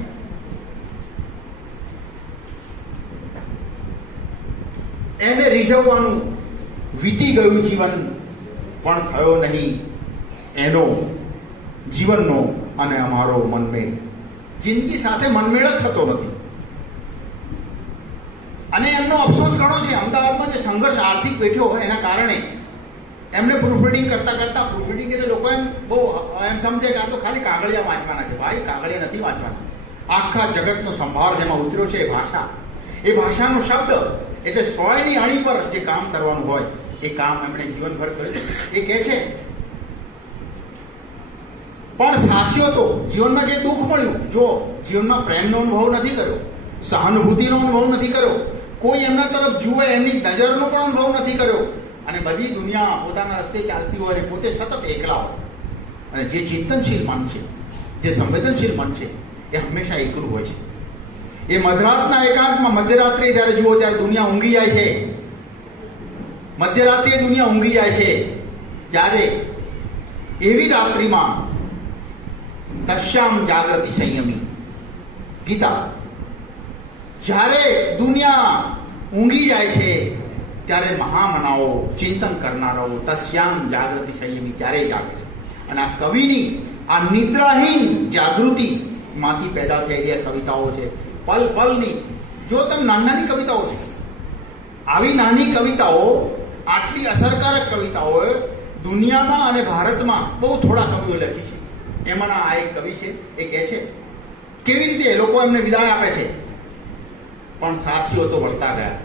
એને રીઝવવાનું વીતી ગયું જીવન, પણ થયો નહીં એનો જીવનનો અને અમારો મનમેળ. જિંદગી સાથે મનમેળ જ થતો નથી. અને એમનો અફસોસ ઘણો છે. અમદાવાદમાં જે સંઘર્ષ આર્થિક પેઠ્યો હોય એના કારણે એમને પ્રૂફરીડિંગ કરતા પ્રૂફરીડિંગ એટલે લોકો એમ બહુ એમ સમજે કે આ તો ખાલી કાગળિયા વાંચવાના છે. ભાઈ, કાગળિયા નથી વાંચવાના. આખા જગતનો સંભાર જેમાં ઉતર્યો છે એ ભાષા. એ ભાષાનો શબ્દ એટલે 100ની અણી પર જે કામ કરવાનું હોય એ કામ એમણે જીવનભર કર્યું. એ કહે છે પણ સાચો તો જીવનમાં જે દુઃખ મળ્યું, જો જીવનમાં પ્રેમનો અનુભવ નથી કર્યો, સહાનુભૂતિનો અનુભવ નથી કર્યો, કોઈ એમના તરફ જુએ એમની નજરનો પણ અનુભવ નથી કર્યો, અને બધી દુનિયા પોતાના રસ્તે ચાલતી હોય અને પોતે સતત એકલા હોય, અને જે ચિંતનશીલ મન છે, જે સંવેદનશીલ મન છે, એ હંમેશા એકલું હોય છે. એ મધરાતના એકાંતમાં મધ્યરાત્રિએ જ્યારે જુઓ ત્યારે દુનિયા ઊંઘી જાય છે, મધ્યરાત્રિએ દુનિયા ઊંઘી જાય છે, ત્યારે એવી રાત્રિમાં તસ્યામ જાગૃતિ સંયમી ગીતા, જ્યારે દુનિયા ઊંઘી જાય છે ત્યારે મહામનાઓ, ચિંતન કરનારાઓ તસ્યામ જાગૃતિ સંયમી ત્યારે જાગે છે. અને આ કવિની આ નિદ્રાહીન જાગૃતિમાંથી પેદા થયેલી આ કવિતાઓ છે. પલ પલની, જો તમે નાની કવિતાઓ છે, આવી નાની કવિતાઓ, આટલી અસરકારક કવિતાઓ દુનિયામાં અને ભારતમાં બહુ થોડા કવિઓ લખી છે. એમાંના આ એક કવિ છે. એ કહે છે કેવી રીતે એ લોકો એમને વિદાય આપે છે, પણ સાથીઓ તો વળતા ગયા,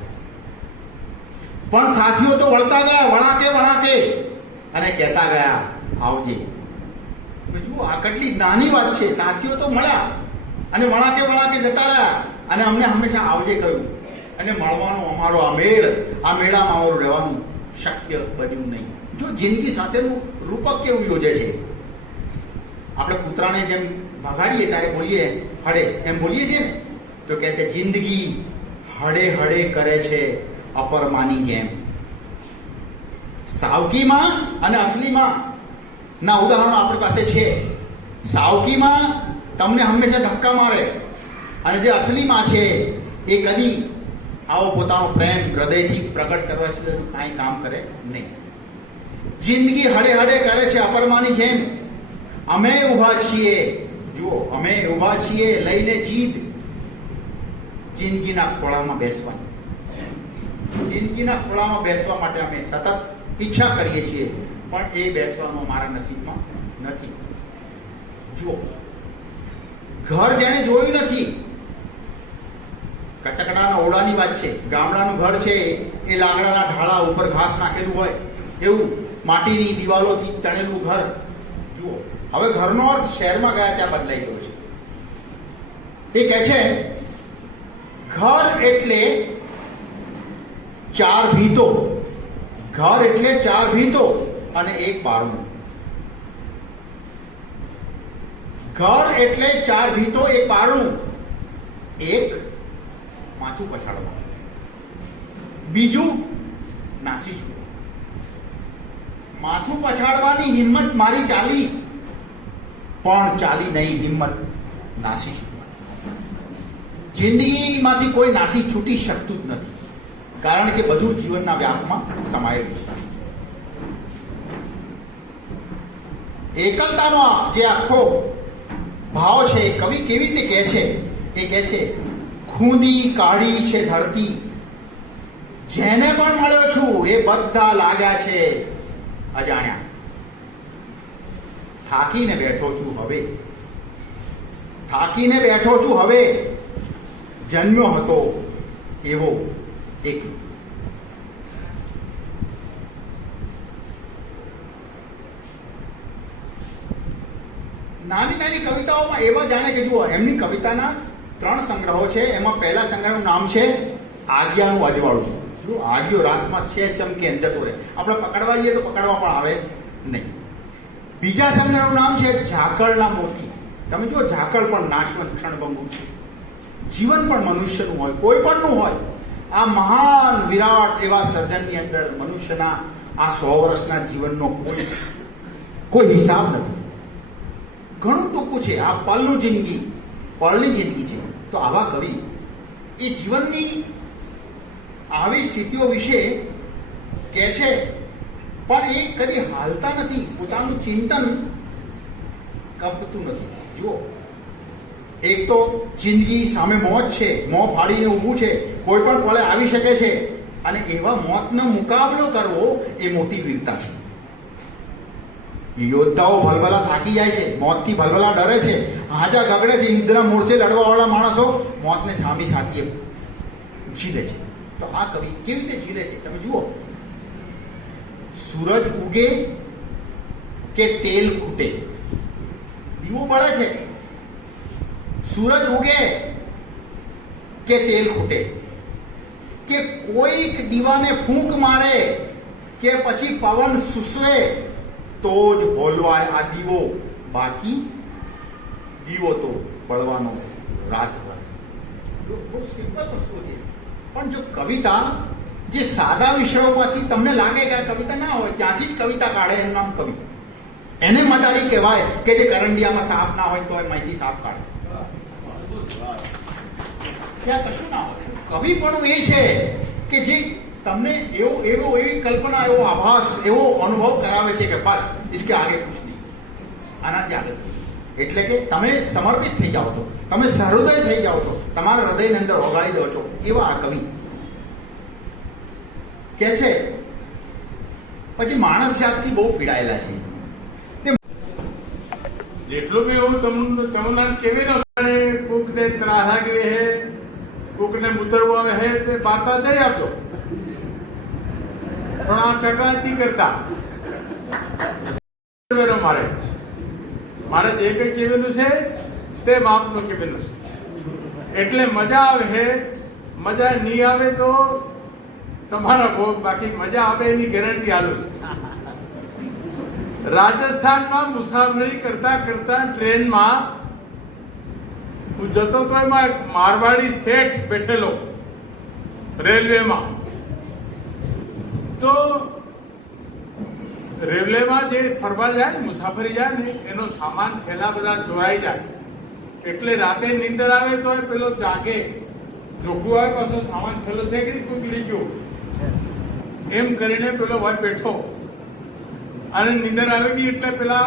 પણ સાથીઓ તો વળતા ગયા, વળાકે વળાકે, અને કહેતા ગયા આવજે. જુઓ આ કેટલી નાની વાત છે. સાથીઓ તો મળ્યા અને વળાકે વળાકે જતા રહ્યા, અને અમને હંમેશા આવજે કહ્યું, અને મળવાનો અમારો આ મેળામાં અમારું રહેવાનું શક્ય બન્યું નહીં. જો જિંદગી સાથેનું રૂપક કેવું યોજે છે. આપણે કૂતરાને જેમ ભગાડીએ ત્યારે બોલીએ હડે, એમ બોલીએ છીએ ને, તો કહે છે જિંદગી હડે હડે કરે છે અપરમાની જેમ. સાવકીમાં અને અસલીમાં ના ઉદાહરણો આપણી પાસે છે. સાવકીમાં તમને હંમેશા ધક્કા મારે, અને જે અસલીમાં છે એ કદી આવો પોતાનો પ્રેમ હૃદયથી પ્રગટ કરવા સિવાય કાંઈ કામ કરે નહીં. જિંદગી હડે હડે કરે છે અપરમાની જેમ. અમે ઊભા છીએ, જુઓ અમે ઊભા છીએ લઈને જીદ, જિંદગીના ખોળામાં બેસવાની. જિંદગીના ખોળામાં બેસવા માટે અમે સતત ઈચ્છા કરીએ છીએ, પણ એ બેસવાનો અમારા નસીબમાં નથી. જુઓ, ઘર જેણે જોયું નથી, કચકડાના ઓરડાની વાત છે, ગામડાનું ઘર છે એ લાકડાના ઢાળા ઉપર ઘાસ નાખેલું હોય એવું માટીની દિવાલોથી તણેલું ઘર. જુઓ, હવે ઘરનો અર્થ શહેરમાં ગયા ત્યાં બદલાઈ ગયો છે. એ કહે છે ઘર એટલે 4 ભીતો, ઘર એટલે 4 ભીતો અને 1 બારણું. ઘર એટલે 4 ભીતો, 1 બારણું, 1 માથું પછાડવા, બીજું નાસી છૂટવા. માથું પછાડવાની હિંમત મારી ચાલી, પણ ચાલી નહીં હિંમત નાસી છૂટવાની. જિંદગીમાંથી કોઈ નાસી છૂટી શકતું જ નથી, કારણ કે બધું જીવનના વ્યાપમાં સમાયેલું છે. એકલતાનો જે આખો ભાવ છે એ કવિ કેવી રીતે કહે છે? એ કહે છે ખૂંદી કાઢી છે ધરતી, જેને પણ મળ્યો છું એ બધા લાગ્યા છે અજાણ્યા. થાકીને બેઠો છું હવે, થાકીને બેઠો છું હવે, જન્મ્યો હતો એવો એક. નાની નાની કવિતાઓમાં એવા જાણે કે જુઓ, એમની કવિતાના 3 સંગ્રહો છે. એમાં પહેલા સંગ્રહનું નામ છે આજ્ઞાનું અજવાળું. જો આજ્ઞો રાતમાં છે ચમકે એમ જતો રહે, આપણે પકડવા જઈએ તો પકડવા પણ આવે નહીં. બીજા સંગ્રહનું નામ છે ઝાકળના મોતી. તમે જુઓ, ઝાકળ પણ નાશવંત ક્ષણભંગુ છે. જીવન પણ મનુષ્યનું હોય, કોઈ પણનું હોય. આ મહાન વિરાટ એવા સર્જનની અંદર મનુષ્યના આ 100 વર્ષના જીવનનો કોઈ હિસાબ નથી. ઘણું ટૂંકું છે. આ પળની જિંદગી છે. તો આવા કવિ એ જીવનની આવી સ્થિતિઓ વિશે કહે છે, પણ એ કદી હાલતા નથી, પોતાનું ચિંતન કંપતું નથી. જુઓ, એક તો જિંદગી સામે મોત છે, મોં ફાડીને ઊભું છે, કોઈ પણ પળે આવી શકે છે, અને એવા મોતનો મુકાબલો કરવો એ મોટી વીરતા છે. યોદ્ધાઓ ભલભલા થાકી જાય છે, મોતથી ભલભલા ડરે છે, હાજા ગગડે છે, યુદ્ધના મોરચે લડવાવાળા માણસો મોતને સામી સાથીએ ઝીલે છે. તો આ કવિ કેવી રીતે ઝીલે છે તમે જુઓ. સૂરજ ઉગે કે તેલ ખૂટે, દીવો બળે છે, સૂરજ ઉગે કે તેલ ખૂટે, કે કોઈક દીવાને ફૂંક મારે કે પછી પવન સૂસવે તો જ હોલવાય આ દીવો, બાકી દીવો તો બળવાનો રાતભર. બહુ સિમ્પલ વસ્તુ છે. પણ જો કવિતા જે સાદા વિષયોમાંથી તમને લાગે કે આ કવિતા ના હોય, ત્યાંથી જ કવિતા કાઢે, એનું નામ કવિ. એને મદારી કહેવાય કે જે કરંડિયામાં સાપ ના હોય તો એમાંથી સાપ કાઢે. ત્યાં કશું ના હોય. કવિ પણ એ છે કે જે તમને એવી કલ્પના, એવો આભાસ, એવો અનુભવ કરાવે છે કે બસ इसके आगे कुछ नहीं, આનાથી આગળ. એટલે કે તમે સમર્પિત થઈ જાઓ છો, તમે સહૃદય થઈ જાઓ છો, તમારા હૃદયની અંદર ઓગાળી દો છો. એવા આ કવિ કે છે. પછી માણસ જાતથી બહુ પીડાયેલા છે. જેટલું બી હું તમને કેવી રસ્તે કોકને ત્રાસા હે, કોકને મુતરવું આવે હે તે બાતા જઈ આપજો, પણ આ કકડાટી કરતા મારે જે કંઈ કહેવાનું છે તે માપનું કહેવાનું છે. એટલે મજા આવે હે, મજા નહીં આવે તો તમારા ભોગ, બાકી મજા આવે એની ગેરંટી આલું છું. રાજસ્થાનમાં મુસાફરી કરતા કરતા ટ્રેનમાં હું જતો તો એમાં એક મારવાડી શેઠ બેઠેલો રેલવેમાં. તો રેલવેમાં જે ફરવા જાય, મુસાફરી જાય ને, એનો સામાન થેલા બધા ચોરાઈ જાય. એટલે રાતે નીંદર આવે તો પેલો જાગે, જોગું આવે પાછો સામાન થેલો છે કે કોઈ લઈ ગયો, એમ કરીને પેલો ભાઈ બેઠો. અને નીંદર આવી ગઈ એટલે પેલા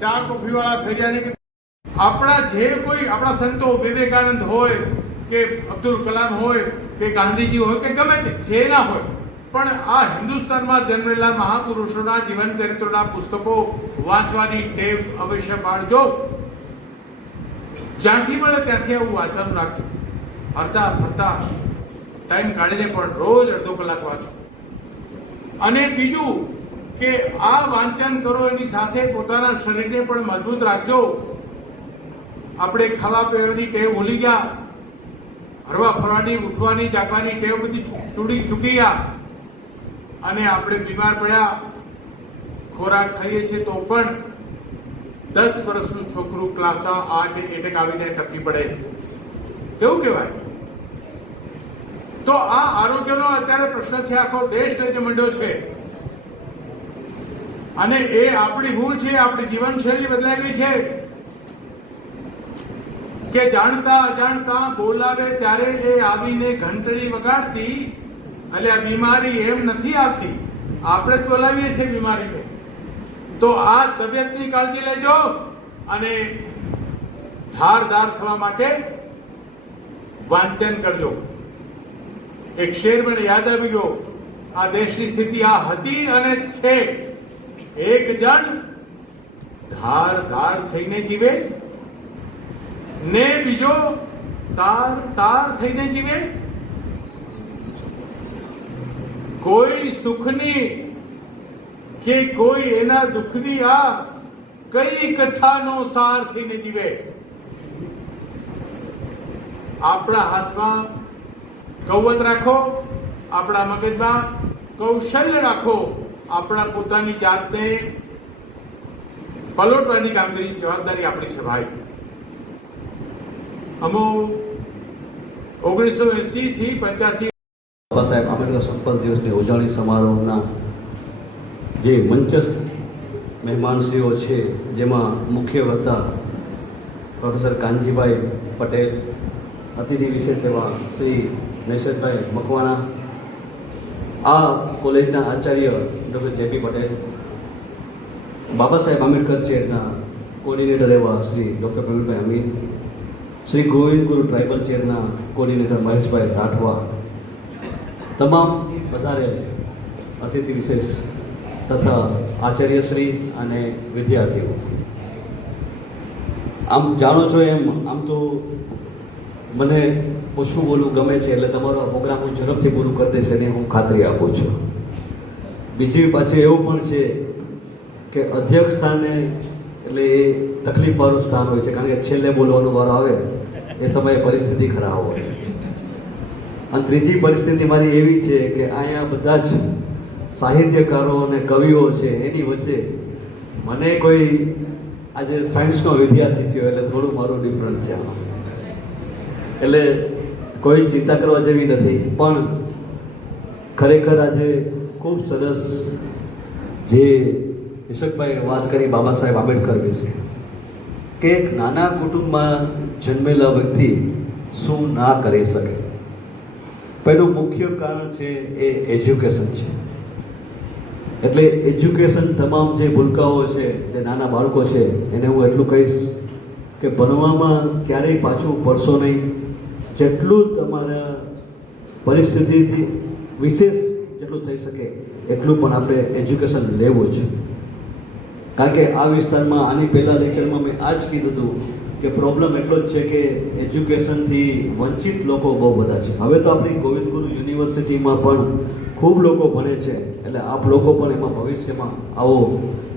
ચા કોફી વાળા થઈ જાય કે આપણા જે કોઈ આપણા સંતો વિવેકાનંદ હોય કે અબ્દુલ કલામ હોય કે ગાંધીજી હોય કે ગમે તે જે ના હોય, પણ આ હિન્દુસ્તાનમાં જન્મેલા મહાપુરુષોના જીવન ચરિત્રોના પુસ્તકો વાંચવાની ટેવ અવશ્ય પાડજો. જ્યાંથી મળે ત્યાંથી આવું વાંચવાનું રાખજો. હરતા ફરતા ટાઈમ કાઢીને પણ રોજ અડધો કલાક વાંચો. અને બીજું કે આ વાંચન કરો એની સાથે પોતાના શરીરને પણ મજબૂત રાખજો. આપણે ખાવા પીવાની ટેવ ભૂલી ગયા, હરવા ફરવાની, ઉઠવાની, જાગવાની ટેવ બધી ચૂકી ગયા, અને આપણે બીમાર પડ્યા. ખોરાક ખાઈએ છીએ તો પણ 10 વર્ષનું છોકરું ક્લાસમાં એટેક આવીને ટપી પડે, કેવું કહેવાય? તો આ આરોગ્યનો અત્યારે પ્રશ્ન છે, આખો દેશ જે મંડ્યો છે. અને એ આપણી ભૂલ છે, આપણી જીવનશૈલી બદલાઈ ગઈ છે કે જાણતા અજાણતા બોલાવે ત્યારે એ આવીને ઘંટડી વગાડતી, એટલે આ બીમારી એમ નથી આવતી, આપણે જ બોલાવીએ છીએ બીમારીને. તો આ તબિયતની કાળજી લેજો. અને ધારદાર થવા માટે વાંચન કરજો. એક શેર મને યાદ આવી ગયો. આ દેશની સ્થિતિ આ હતી અને છે. એક જણ ધાર થઈને જીવે ને બીજો તાર થઈને જીવે. કોઈ સુખની કે કોઈ એના દુઃખની આ કઈ કથાનો સાર થઈને જીવે. આપણા હાથમાં કૌવત રાખો, આપણા મગજમાં કૌશલ્ય રાખો, આપણા પોતાની જાતને પલોટવાની કામગીરી જવાબદારી આપણી છે ભાઈ. અમો 1980 થી 85 બાબા સાહેબ આંબેડકર સંપર્ક દિવસની ઉજવણી સમારોહના જે મંચસ્થ મહેમાનશ્રીઓ છે, જેમાં મુખ્ય હતા પ્રોફેસર કાનજીભાઈ પટેલ, અતિથિ વિશેષ એવા શ્રી નૈશદભાઈ મકવાણા, આ કોલેજના Acharya doctor JP Patel, Baba Saheb Ambedkar ચેરના coordinator એવા શ્રી ડૉક્ટર પ્રવીણભાઈ અમીન, શ્રી ગોવિંદ ગુરુ ટ્રાઇબલ ચેરના કોર્ડિનેટર મહેશભાઈ રાઠવા, તમામ વધારે અતિથિ વિશેષ તથા આચાર્યશ્રી અને વિદ્યાર્થીઓ, આમ જાણો છો એમ આમ તો મને ઓછું બોલવું ગમે છે, એટલે તમારો આ પ્રોગ્રામ હું ઝડપથી પૂરું કરી દઈશ એની હું ખાતરી આપું છું. બીજી પાછું એવું પણ છે કે અધ્યક્ષ સ્થાને એટલે એ તકલીફવાળું સ્થાન હોય છે, કારણ કે છેલ્લે બોલવાનો વારો આવે એ સમયે પરિસ્થિતિ ખરાબ હોય. અને ત્રીજી પરિસ્થિતિ મારી એવી છે કે અહીંયા બધા જ સાહિત્યકારો અને કવિઓ છે, એની વચ્ચે મને કોઈ આજે સાયન્સનો વિદ્યાર્થી થયો એટલે થોડું મારું ડિફરન્ટ છે આમાં. એટલે કોઈ ચિંતા કરવા જેવી નથી, પણ ખરેખર આજે ખૂબ સરસ જે ઈશ્વરભાઈએ વાત કરી બાબા સાહેબ આંબેડકર વિશે, કે એક નાના કુટુંબમાં જન્મેલા વ્યક્તિ શું ના કરી શકે. પહેલું મુખ્ય કારણ છે એ એજ્યુકેશન છે. એટલે એજ્યુકેશન તમામ જે ભૂલકાઓ છે, જે નાના બાળકો છે, એને હું એટલું કહીશ કે ભણવામાં ક્યારેય પાછું પડશો નહીં. જેટલું તમારા પરિસ્થિતિથી વિશેષ જેટલું થઈ શકે એટલું પણ આપણે એજ્યુકેશન લેવું જ. કારણ કે આ વિસ્તારમાં આની પહેલાં લેક્ચરમાં મેં આ જ કીધું હતું કે પ્રોબ્લેમ એટલો જ છે કે એજ્યુકેશનથી વંચિત લોકો બહુ બધા છે. હવે તો આપણી ગોવિંદ ગુરુ યુનિવર્સિટીમાં પણ ખૂબ લોકો ભણે છે, એટલે આપ લોકો પણ એમાં ભવિષ્યમાં આવો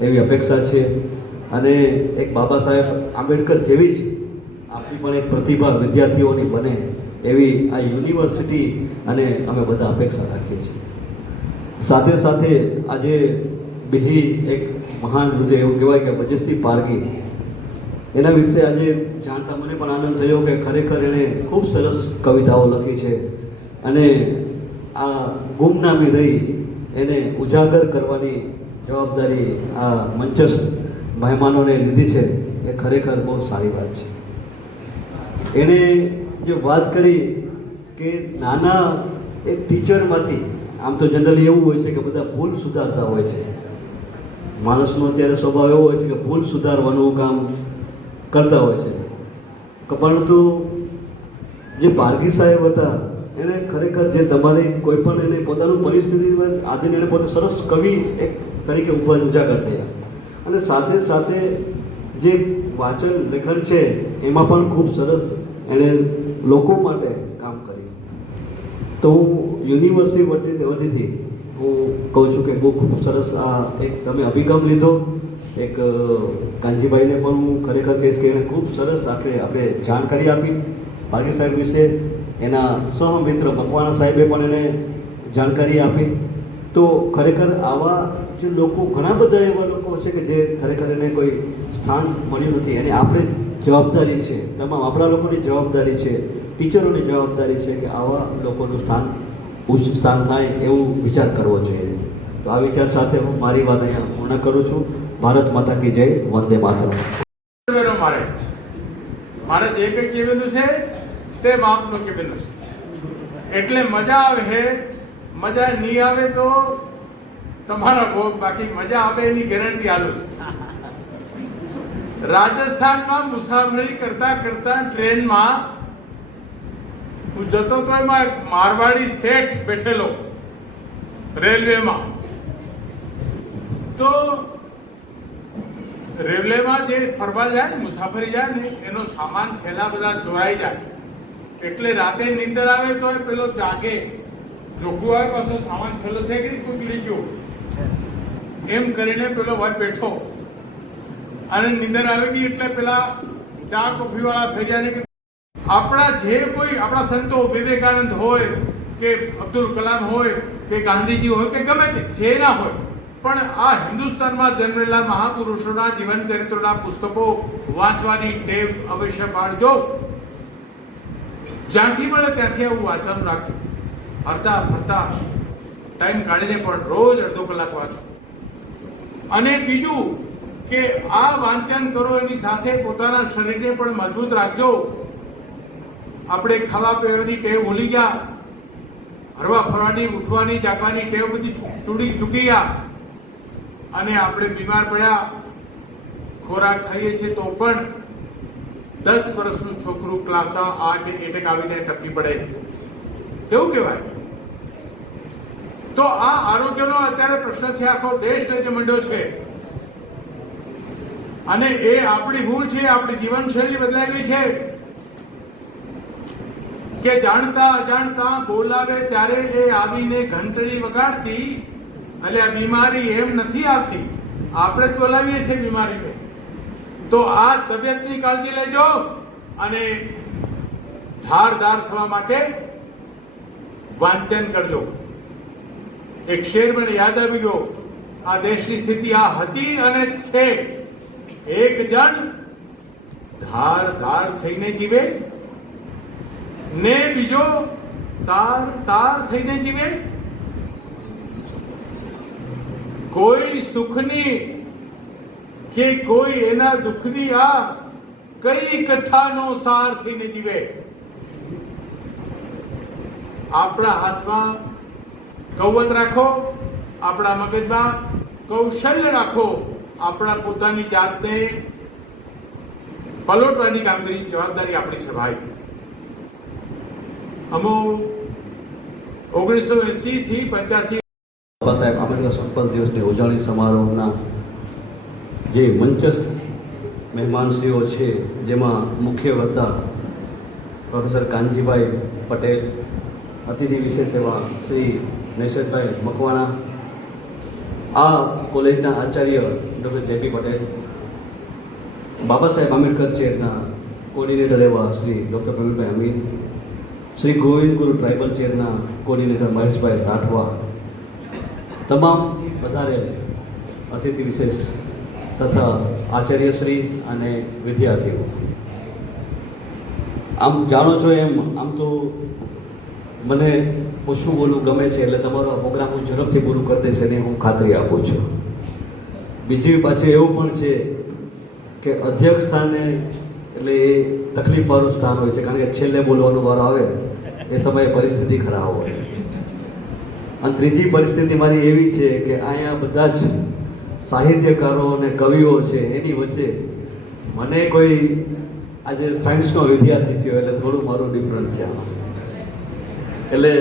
એવી અપેક્ષા છે. અને એક બાબા સાહેબ આંબેડકર જેવી જ આપણી પણ એક પ્રતિભા વિદ્યાર્થીઓની બને એવી આ યુનિવર્સિટી અને અમે બધા અપેક્ષા રાખીએ છીએ. સાથે સાથે આજે બીજી એક મહાન હૃદય એવું કહેવાય કે વજયસિંહ પારગી, એના વિશે આજે જાણતા મને પણ આનંદ થયો કે ખરેખર એણે ખૂબ સરસ કવિતાઓ લખી છે. અને આ ગુમનામી રહી એને ઉજાગર કરવાની જવાબદારી આ મંચસ્થ મહેમાનોને લીધી છે, એ ખરેખર બહુ સારી વાત છે. એણે જે વાત કરી કે નાના એક ટીચરમાંથી, આમ તો જનરલી એવું હોય છે કે બધા ભૂલ સુધારતા હોય છે, માણસનો અત્યારે સ્વભાવ એવો હોય છે કે ભૂલ સુધારવાનું કામ કરતા હોય છે. પરંતુ જે પારગી સાહેબ હતા એને ખરેખર જે તમારી કોઈ પણ એને પોતાનું પરિસ્થિતિમાં આધીન એને પોતે સરસ કવિ એક તરીકે ઉજાગર થયા. અને સાથે સાથે જે વાંચન લેખન છે એમાં પણ ખૂબ સરસ એણે લોકો માટે કામ કર્યું. તો હું યુનિવર્સિટી વતીથી હું કહું છું કે બહુ ખૂબ સરસ આ એક તમે અભિગમ લીધો. એક કાનજીભાઈને પણ હું ખરેખર કહીશ કે એણે ખૂબ સરસ આપણે જાણકારી આપી પારગી સાહેબ વિશે. એના સહમિત્ર મકવાણા સાહેબે પણ એને જાણકારી આપી. તો ખરેખર આવા જે લોકો, ઘણા બધા એવા લોકો છે કે જે ખરેખર એને કોઈ સ્થાન મળ્યું નથી, એને આપણે જવાબદારી છે, તમામ આપણા લોકોની જવાબદારી છે, ટીચરોની જવાબદારી છે કે આવા લોકોનું સ્થાન ઉચ્ચ સ્થાન થાય એવું વિચાર કરવો જોઈએ. તો આ વિચાર સાથે હું મારી વાત અહીંયા પૂર્ણ કરું છું. ભારત માતા કી જય, વંદે માતરમ. મારે જે કંઈ કહેવાનું છે તે બાપનું કહેવાનું છે. એટલે મજા આવે, મજા નહીં આવે તો તમારા ભોગ, બાકી મજા આવે એની ગેરંટી આલું છું. રાજસ્થાનમાં મુસાફરી કરતા કરતા ટ્રેનમાં હું જતો તો એમાં એક મારવાડી શેઠ બેઠેલો રેલવેમાં. તો રેલવેમાં જે ફરવા જાય, મુસાફરી જાય ને, એનો સામાન થેલા બધા ચોરાઈ જાય. એટલે રાતે નીંદર આવે તો પેલો જાગે, જોગું આવે પાછો સામાન થેલો છે કે કોઈ લઈ ગયો એમ કરીને પેલો ભાઈ બેઠો. અને નીંદર આવી ગઈ એટલે પેલા ચા કોફી વાળા થઈ જાય કે આપણા જે કોઈ આપણા સંતો વિવેકાનંદ હોય કે અબ્દુલ કલામ હોય કે ગાંધીજી હોય કે ગમે તે જે ના હોય, પણ આ હિન્દુસ્તાનમાં જન્મેલા મહાપુરુષોના જીવન ચરિત્રોના પુસ્તકો વાંચવાની ટેવ અવશ્ય પાડજો. જ્યાંથી મળે ત્યાંથી આવું વાંચવાનું રાખજો. હરતા ફરતા ટાઈમ કાઢીને પણ રોજ અડધો કલાક વાંચો. અને બીજું કે આ વાંચન કરો એની સાથે પોતાના શરીરને પણ મજબૂત રાખજો. આપણે ખાવા પીવાની ટેવ ભૂલી ગયા, હરવા ફરવાની, ઉઠવાની, જાગવાની ટેવ બધી ચૂકી ગયા, અને આપણે બીમાર પડ્યા. ખોરાક ખાઈએ છીએ તો પણ 10 વર્ષનું છોકરું ક્લાસમાં એટેક આવીને ટપી પડે, કેવું કહેવાય? તો આ આરોગ્યનો અત્યારે પ્રશ્ન છે, આખો દેશ લઈને મંડ્યો છે. અને એ આપણી ભૂલ છે, આપણી જીવનશૈલી બદલાઈ ગઈ છે કે જાણતા અજાણતા બોલાવે ત્યારે એ આવીને ઘંટડી વગાડતી, એટલે આ બીમારી એમ નથી આવતી, આપણે જ બોલાવીએ છીએ બીમારીને. તો આ તબિયતની કાળજી લેજો અને ધારદાર થવા માટે વાંચન કરજો. એક શેર મને યાદ આવી ગયો, આ દેશની સ્થિતિ આ હતી અને છે. એક જણ ધાર થઈને જીવે ને બીજો તાર થઈને જીવે. કોઈ સુખની કે કોઈ એના દુઃખની આ કઈ કથાનો સાર થઈને જીવે. આપણા હાથમાં કૌવત રાખો, આપણા મગજમાં કૌશલ્ય રાખો, આપણા પોતાની જાતને પલોટવાની કામગીરી જવાબદારી આપણી છે ભાઈ. અમો 1980 થી 85 બાબા સાહેબ આંબેડકર સંપર્ક દિવસની ઉજવણી સમારોહના જે મંચસ્થ મહેમાનશ્રીઓ છે, જેમાં મુખ્ય હતા પ્રોફેસર કાનજીભાઈ પટેલ, અતિથિ વિશેષ એવા શ્રી નૈશદભાઈ મકવાણા, આ કોલેજના Acharya doctor JP Patel, Baba Saheb Ambedkar ચેરના coordinator એવા શ્રી ડૉક્ટર પ્રવીણભાઈ અમીન, શ્રી ગોવિંદ ગુરુ ટ્રાઇબલ ચેરના કોર્ડિનેટર મહેશભાઈ રાઠવા, તમામ વધારે અતિથિ વિશેષ તથા આચાર્યશ્રી અને વિદ્યાર્થીઓ. આમ જાણો છો એમ આમ તો મને ઓછું બોલવું ગમે છે, એટલે તમારો આ પ્રોગ્રામ હું ઝડપથી પૂરું કરી દઈશ એની હું ખાતરી આપું છું. બીજી પાછું એવું પણ છે કે અધ્યક્ષ સ્થાને એટલે એ તકલીફવાળું સ્થાન હોય છે, કારણ કે છેલ્લે બોલવાનો વારો આવે એ સમયે પરિસ્થિતિ ખરાબ હોય. અને ત્રીજી પરિસ્થિતિ મારી એવી છે કે અહીંયા બધા જ સાહિત્યકારો અને કવિઓ છે, એની વચ્ચે મને કોઈ આજે સાયન્સનો વિદ્યાર્થી થયો એટલે થોડું મારું ડિફરન્ટ છે આમાં. એટલે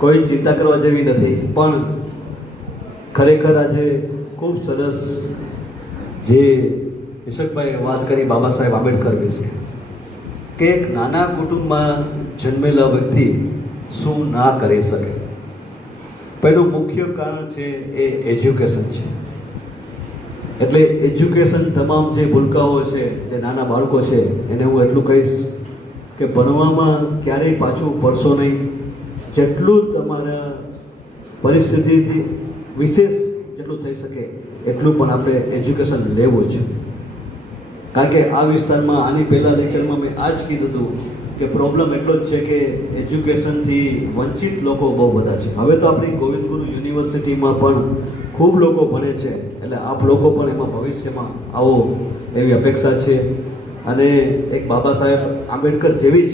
કોઈ ચિંતા કરવા જેવી નથી, પણ ખરેખર આજે ખૂબ સરસ જે ઈશકભાઈએ વાત કરી બાબા સાહેબ આંબેડકર વિશે, કે એક નાના કુટુંબમાં જન્મેલા વ્યક્તિ શું ના કરી શકે. પહેલું મુખ્ય કારણ છે એ એજ્યુકેશન છે. એટલે એજ્યુકેશન તમામ જે ભૂલકાઓ છે, જે નાના બાળકો છે, એને હું એટલું કહીશ કે ભણવામાં ક્યારેય પાછું પડશો નહીં. જેટલું તમારા પરિસ્થિતિથી વિશેષ જેટલું થઈ શકે એટલું પણ આપણે એજ્યુકેશન લેવું જ. કારણ કે આ વિસ્તારમાં આની પહેલાં લેક્ચરમાં મેં આ જ કીધું હતું કે પ્રોબ્લેમ એટલો જ છે કે એજ્યુકેશનથી વંચિત લોકો બહુ બધા છે. હવે તો આપણી ગોવિંદ ગુરુ યુનિવર્સિટીમાં પણ ખૂબ લોકો ભણે છે, એટલે આપ લોકો પણ એમાં ભવિષ્યમાં આવો એવી અપેક્ષા છે. અને એક બાબા સાહેબ આંબેડકર જેવી જ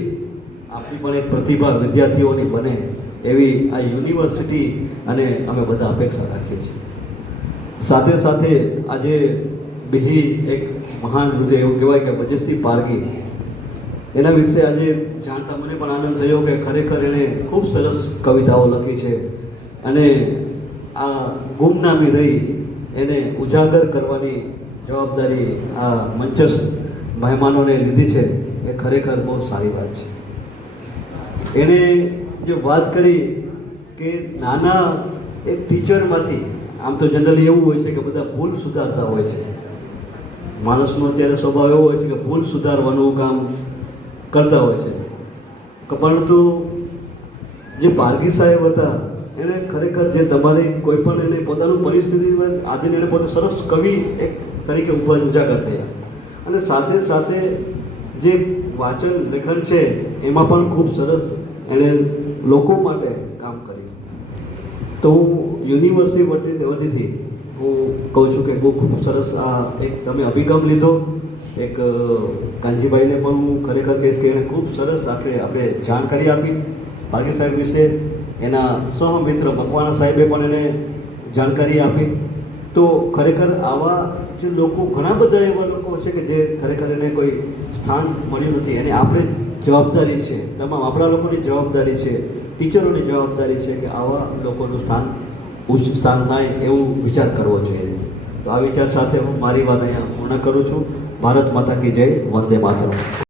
આપણી પણ એક પ્રતિભા વિદ્યાર્થીઓની બને એવી આ યુનિવર્સિટી અને અમે બધા અપેક્ષા રાખીએ છીએ. સાથે સાથે આજે બીજી એક મહાન હૃદય એવું કહેવાય કે વજયસિંહ પારગી, એના વિશે આજે જાણતા મને પણ આનંદ થયો કે ખરેખર એણે ખૂબ સરસ કવિતાઓ લખી છે અને આ ગુમનામી રહી એને ઉજાગર કરવાની જવાબદારી આ મંચસ્થ મહેમાનોને લીધી છે. એ ખરેખર બહુ સારી વાત છે. એણે જે વાત કરી કે નાના એક ટીચરમાંથી, આમ તો જનરલી એવું હોય છે કે બધા ભૂલ સુધારતા હોય છે, માણસનો અત્યારે સ્વભાવ એવો હોય છે કે ભૂલ સુધારવાનું કામ કરતા હોય છે. પરંતુ જે પારગી સાહેબ હતા એણે ખરેખર જે તમારી કોઈ પણ એને પોતાનું પરિસ્થિતિ આધીન એને પોતે સરસ કવિ એક તરીકે ઉજાગર થયા. અને સાથે સાથે જે વાંચન લેખન છે એમાં પણ ખૂબ સરસ એણે લોકો માટે કામ કર્યું. તો હું યુનિવર્સિટી વતીથી હું કહું છું કે બહુ ખૂબ સરસ આ એક તમે અભિગમ લીધો. એક કાનજીભાઈને પણ હું ખરેખર કહીશ કે એણે ખૂબ સરસ આપણે જાણકારી આપી પારગી સાહેબ વિશે. એના સહમિત્ર મકવાણા સાહેબે પણ એને જાણકારી આપી. તો ખરેખર આવા જે લોકો, ઘણા બધા એવા લોકો છે કે જે ખરેખર એને કોઈ સ્થાન મળ્યું નથી, એને આપણે જવાબદારી છે, તમામ આપણા લોકોની જવાબદારી છે ટીચરોની જવાબદારી છે કે આવા લોકોનું સ્થાન ઉચ્ચ સ્થાન થાય એવું વિચાર કરવો જોઈએ. તો આ વિચાર સાથે હું મારી વાત અહીંયા પૂર્ણ કરું છું. ભારત માતા કી જય, વંદે માતરમ.